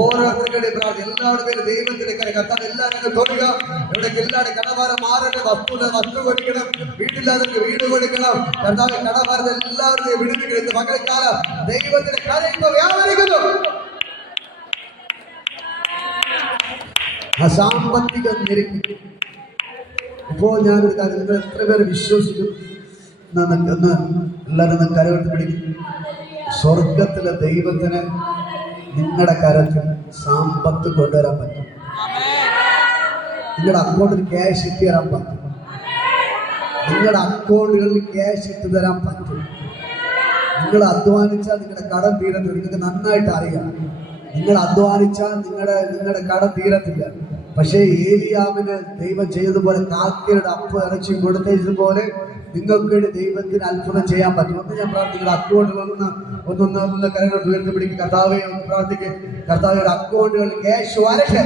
ഓരോരുത്തരുടെ പ്രാർത്ഥന എല്ലാവരുടെ പേര് ദൈവത്തിന്റെ കർത്താവ് എല്ലാവരും തൊടുക. ഇവിടെ എല്ലാവരുടെ കടഭാരം മാറട്ടെ. വസ്തു കൊടുക്കണം, വീട്ടില്ലാത്തവർക്ക് വീട് കൊടുക്കണം. കർത്താവ് കടഭാരത്തെ എല്ലാവരുടെയും വിടുവിക്കണം. പകൽക്കാലം ദൈവത്തിന്റെ കാര്യം ഇപ്പൊ വ്യാപരിക്കുന്നു. അസാമ്പത്തിക ഞെരുക്കി ഇപ്പോൾ ഞാനൊരു കാര്യം, നിങ്ങൾ എത്ര പേര് വിശ്വസിക്കും? എല്ലാവരും കരവെടുത്ത് പിടിക്കും. സ്വർഗത്തിലെ ദൈവത്തിന് നിങ്ങളുടെ കരത്തിൽ സാമ്പത്ത് കൊണ്ടുവരാൻ പറ്റും. നിങ്ങളുടെ അക്കൗണ്ടിൽ ക്യാഷ് ഇട്ട് തരാൻ പറ്റും. നിങ്ങളുടെ അക്കൗണ്ടുകളിൽ ക്യാഷ് ഇട്ട് തരാൻ പറ്റും. നിങ്ങൾ അധ്വാനിച്ചാൽ നിങ്ങളുടെ കടം തീരത്തില്ല. നിങ്ങൾക്ക് നന്നായിട്ട് അറിയാം. നിങ്ങൾ അധ്വാനിച്ചാൽ നിങ്ങളുടെ കടം തീരത്തില്ല. പക്ഷേ ഏലിയാവിന് ദൈവം ചെയ്തതുപോലെ കാക്കയുടെ അപ്പ് ഇറച്ചി കൊടുത്തതുപോലെ നിങ്ങൾക്ക് വേണ്ടി ദൈവത്തിന് അത്ഭുതം ചെയ്യാൻ പറ്റും. ഒന്ന് ഞാൻ പ്രാർത്ഥിക്കുന്നത് അക്കൗണ്ടുകൾ ഒന്ന് കരങ്ങൾ ഉയർത്തി പിടിക്കും. കർത്താവെ ഒന്ന് പ്രാർത്ഥിക്കും. കർത്താവയുടെ അക്കൗണ്ടുകളിൽ ക്യാഷ് വരട്ടെ.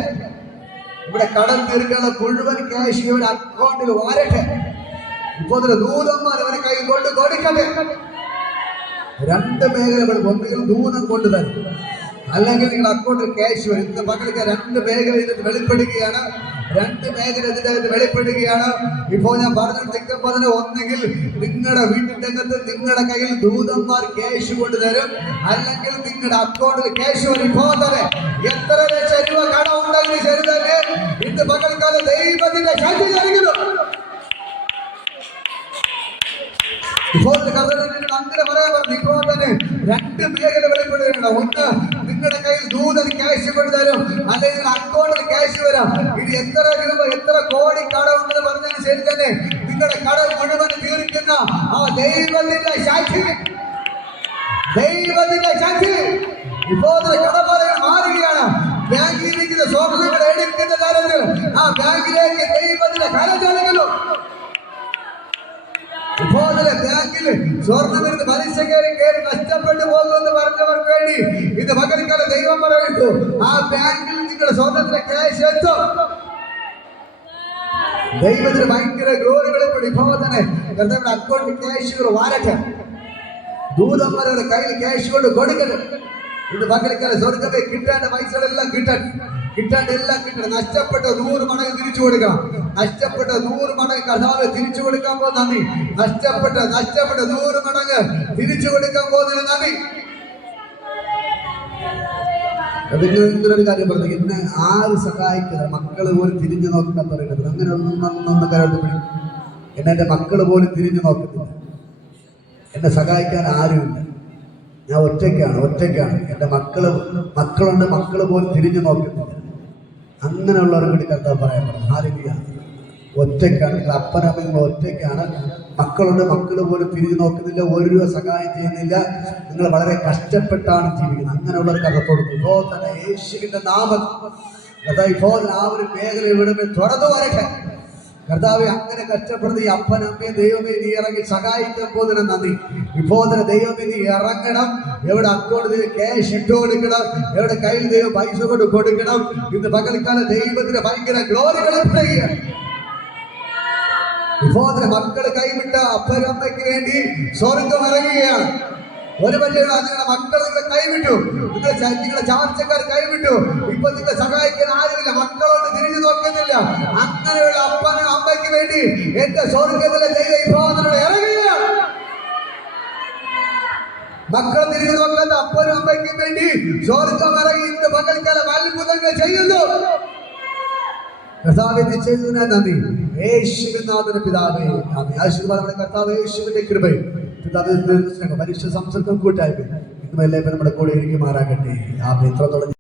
ഇവിടെ കടം തീർക്കാനുള്ള മുഴുവൻ ക്യാഷ് ഇവിടെ അക്കൗണ്ടിൽ വരട്ടെ. ഇപ്പോൾ ദൂതന്മാർ അവരെ കൈ കൊണ്ട് കൊടുക്കട്ടെ. രണ്ട് മേഖലകൾ, ഒന്നുകിൽ ദൂതം കൊണ്ടുതരും, അല്ലെങ്കിൽ നിങ്ങൾ അക്കൗണ്ടിൽ ക്യാഷ് വരും. ഇന്ന് പകൽക്ക് രണ്ട് മേഖല ഇതിന് വെളിപ്പെടുകയാണ്. രണ്ട് മേഖല ഇതിന്റെ വെളിപ്പെടുകയാണ്. ഇപ്പോൾ ഞാൻ പറഞ്ഞ ഒന്നെങ്കിൽ നിങ്ങളുടെ വീട്ടിന്റെ അകത്ത് നിങ്ങളുടെ കയ്യിൽ ദൂതന്മാർ ക്യാഷ് കൊണ്ടുതരും, അല്ലെങ്കിൽ നിങ്ങളുടെ അക്കൗണ്ടിൽ ക്യാഷ് വരും. ഇപ്പോൾ തന്നെ എത്ര ലക്ഷം രൂപ കടം ഉണ്ടെങ്കിൽ ശരി തന്നെ ഇന്ന് പകൽക്കാലം ദൈവത്തിന്റെ ശക്തി നൽകുന്നു. ഇപ്പോൾ അങ്ങനെ പറയാൻ പറഞ്ഞു. ഇപ്പോൾ തന്നെ രണ്ട് മേഖല വെളിപ്പെടുകയാണ്. ഒന്ന്, നിങ്ങളുടെ കയ്യിൽ ദൂതൻ ക്യാഷ് കൊണ്ടുതരും, അല്ലെങ്കിൽ അക്കൗണ്ടിൽ ക്യാഷ് വരാം. ഇത് എത്ര രൂപ എത്ര കോടി കടമുണ്ടെന്ന് പറഞ്ഞാൽ ശരി തന്നെ നിങ്ങളുടെ കടം മുഴുവൻ തീർക്കുന്ന ആ ദൈവത്തിന്റെ ശക്തി, ദൈവത്തിന്റെ ശക്തി ഇപ്പോൾ കടപ്പാടുകൾ മാറുകയാണ്. ബാങ്കിലിരിക്കുന്ന സ്വർണ്ണങ്ങൾ എടുക്കുന്ന തരത്തിൽ ആ ബാങ്കിലേക്ക് ദൈവത്തിന്റെ കരം ചെലുന്നു. ഇപ്പോൾ ബാങ്കിൽ സ്വർണ്ണമെടുത്ത് പലിശ കയറി നഷ്ടപ്പെട്ടു പോകുമെന്ന് പറഞ്ഞവർക്ക് വേണ്ടി ഇത് പകൽക്കാലം ദൈവം പറയുന്നു. ആ ബാങ്കിൽ നിങ്ങളുടെ സ്വർണ്ണത്തിന്റെ ക്യാഷ് എത്തും. ദൈവത്തിന് ഭയങ്കര ഗ്ലോറി വെളിപ്പെടും. ഇപ്പോൾ തന്നെ കർത്താവിന്റെ അക്കൗണ്ടിൽ ക്യാഷുകൾ വരട്ടെ. ദൂതന്മാരുടെ കയ്യിൽ ക്യാഷ് കൊണ്ട് കൊടുക്കട്ടെ. ഇത് പകൽക്കാലം സ്വർഗമേ കിട്ടേണ്ട പൈസകളെല്ലാം കിട്ടാണ്ടെല്ലാം കിട്ടണം. നഷ്ടപ്പെട്ട 100 മടങ്ങ് തിരിച്ചു കൊടുക്കണം. നഷ്ടപ്പെട്ട 100 മടങ്ങ് കർത്താവ് തിരിച്ചു കൊടുക്കാൻ പോകുന്ന നന്ദി. നഷ്ടപ്പെട്ട 100 മടങ്ങ് തിരിച്ചു കൊടുക്കാൻ പോകുന്നതിന് നന്ദി. ഇങ്ങനൊരു കാര്യം പറഞ്ഞു. ഇന്ന് ആര് സഹായിക്കുന്നത്? മക്കള് പോലും തിരിഞ്ഞു നോക്കാൻ പറയുന്നത്. അങ്ങനെ ഒന്നും കരോട്ട് എന്നെ മക്കള് പോലും തിരിഞ്ഞു നോക്കുന്നില്ല. എന്നെ സഹായിക്കാൻ ആരുമില്ല. ഞാൻ ഒറ്റയ്ക്കാണ്. എൻ്റെ മക്കളുണ്ട്, മക്കള് പോലും തിരിഞ്ഞു നോക്കുന്നില്ല. അങ്ങനെയുള്ളവരെ കൂടി കർത്താവ് പറയാൻ പറഞ്ഞു. ആരെങ്കിലും ഒറ്റയ്ക്കാണ്. നിങ്ങൾ അപ്പനമ്മ ഒറ്റയ്ക്കാണ്. മക്കളുണ്ട്, മക്കള് പോലും തിരിഞ്ഞു നോക്കുന്നില്ല. ഒരു രൂപ സഹായം ചെയ്യുന്നില്ല. നിങ്ങൾ വളരെ കഷ്ടപ്പെട്ടാണ് ജീവിക്കുന്നത്. അങ്ങനെയുള്ളവർ കർത്താവ് ഇപ്പോൾ തന്നെ യേശുവിന്റെ നാമം ഇപ്പോൾ ആ ഒരു മേഖല ഇവിടെ തുറന്നു വരട്ടെ. കർത്താവെ അങ്ങനെ കഷ്ടപ്പെടുന്ന ഈ അപ്പനമ്മയെ ദൈവമേ നീ ഇറങ്ങി സഹായിക്കാൻ പോകുന്ന നന്ദി. ഇപ്പോൾ തന്നെ ദൈവമേ നീ ഇറങ്ങണം. എവിടെ അക്കൗണ്ടിൽ ക്യാഷ് ഇട്ട് കൊടുക്കണം, എവിടെ കയ്യിൽ ദൈവം പൈസ കൊണ്ട് കൊടുക്കണം. ഇന്ന് പകൽക്കാലം ദൈവത്തിന് ഭയങ്കര ഗ്ലോറി വെളിപ്പെടുകയാണ്. ഇപ്പോൾ തന്നെ മക്കള് കൈവിട്ട അപ്പനമ്മയ്ക്ക് വേണ്ടി സ്വർഗം ഇറങ്ങുകയാണ്. ഒരു പക്ഷേ നിങ്ങളുടെ മക്കൾ നിങ്ങളെ കൈവിട്ടു, നിങ്ങളുടെ ചാർച്ചക്കാർ കൈവിട്ടു. ഇപ്പൊ നിങ്ങളെ സഹായിക്കാൻ ആരുമില്ല, മക്കളോട് തിരിഞ്ഞു നോക്കുന്നില്ല. അങ്ങനെയുള്ള അപ്പനും അമ്മയ്ക്ക് വേണ്ടി എന്റെ സ്വർഗത്തിലെ ദൈവ വിഭവത്തിലൂടെ ഇറങ്ങുക. മക്കൾ തിരിഞ്ഞു നോക്കാത്ത അപ്പനും അമ്മയ്ക്കും വേണ്ടി സ്വർഗം ഇറങ്ങി ഇന്ന് പകൽക്കാലം അത്ഭുതങ്ങൾ ചെയ്യുന്നു. കർത്താവിന്റെ ചെയ്തതിനാ നന്ദി. യേശുവിൻ നാമത്തിൽ പിതാവേ ആമേൻ. ആശീർവാദം കർത്താവ് യേശുവിന്റെ കൃപയും പിതാവിന്റെ പരിശുദ്ധ സംസർഗം കൂട്ടായ്മ ഇന്നും എല്ലാവരും നമ്മുടെ കൂടെ ഇരിക്കുമാറാകട്ടെ. ആമേൻ. ഇത്രത്തോളം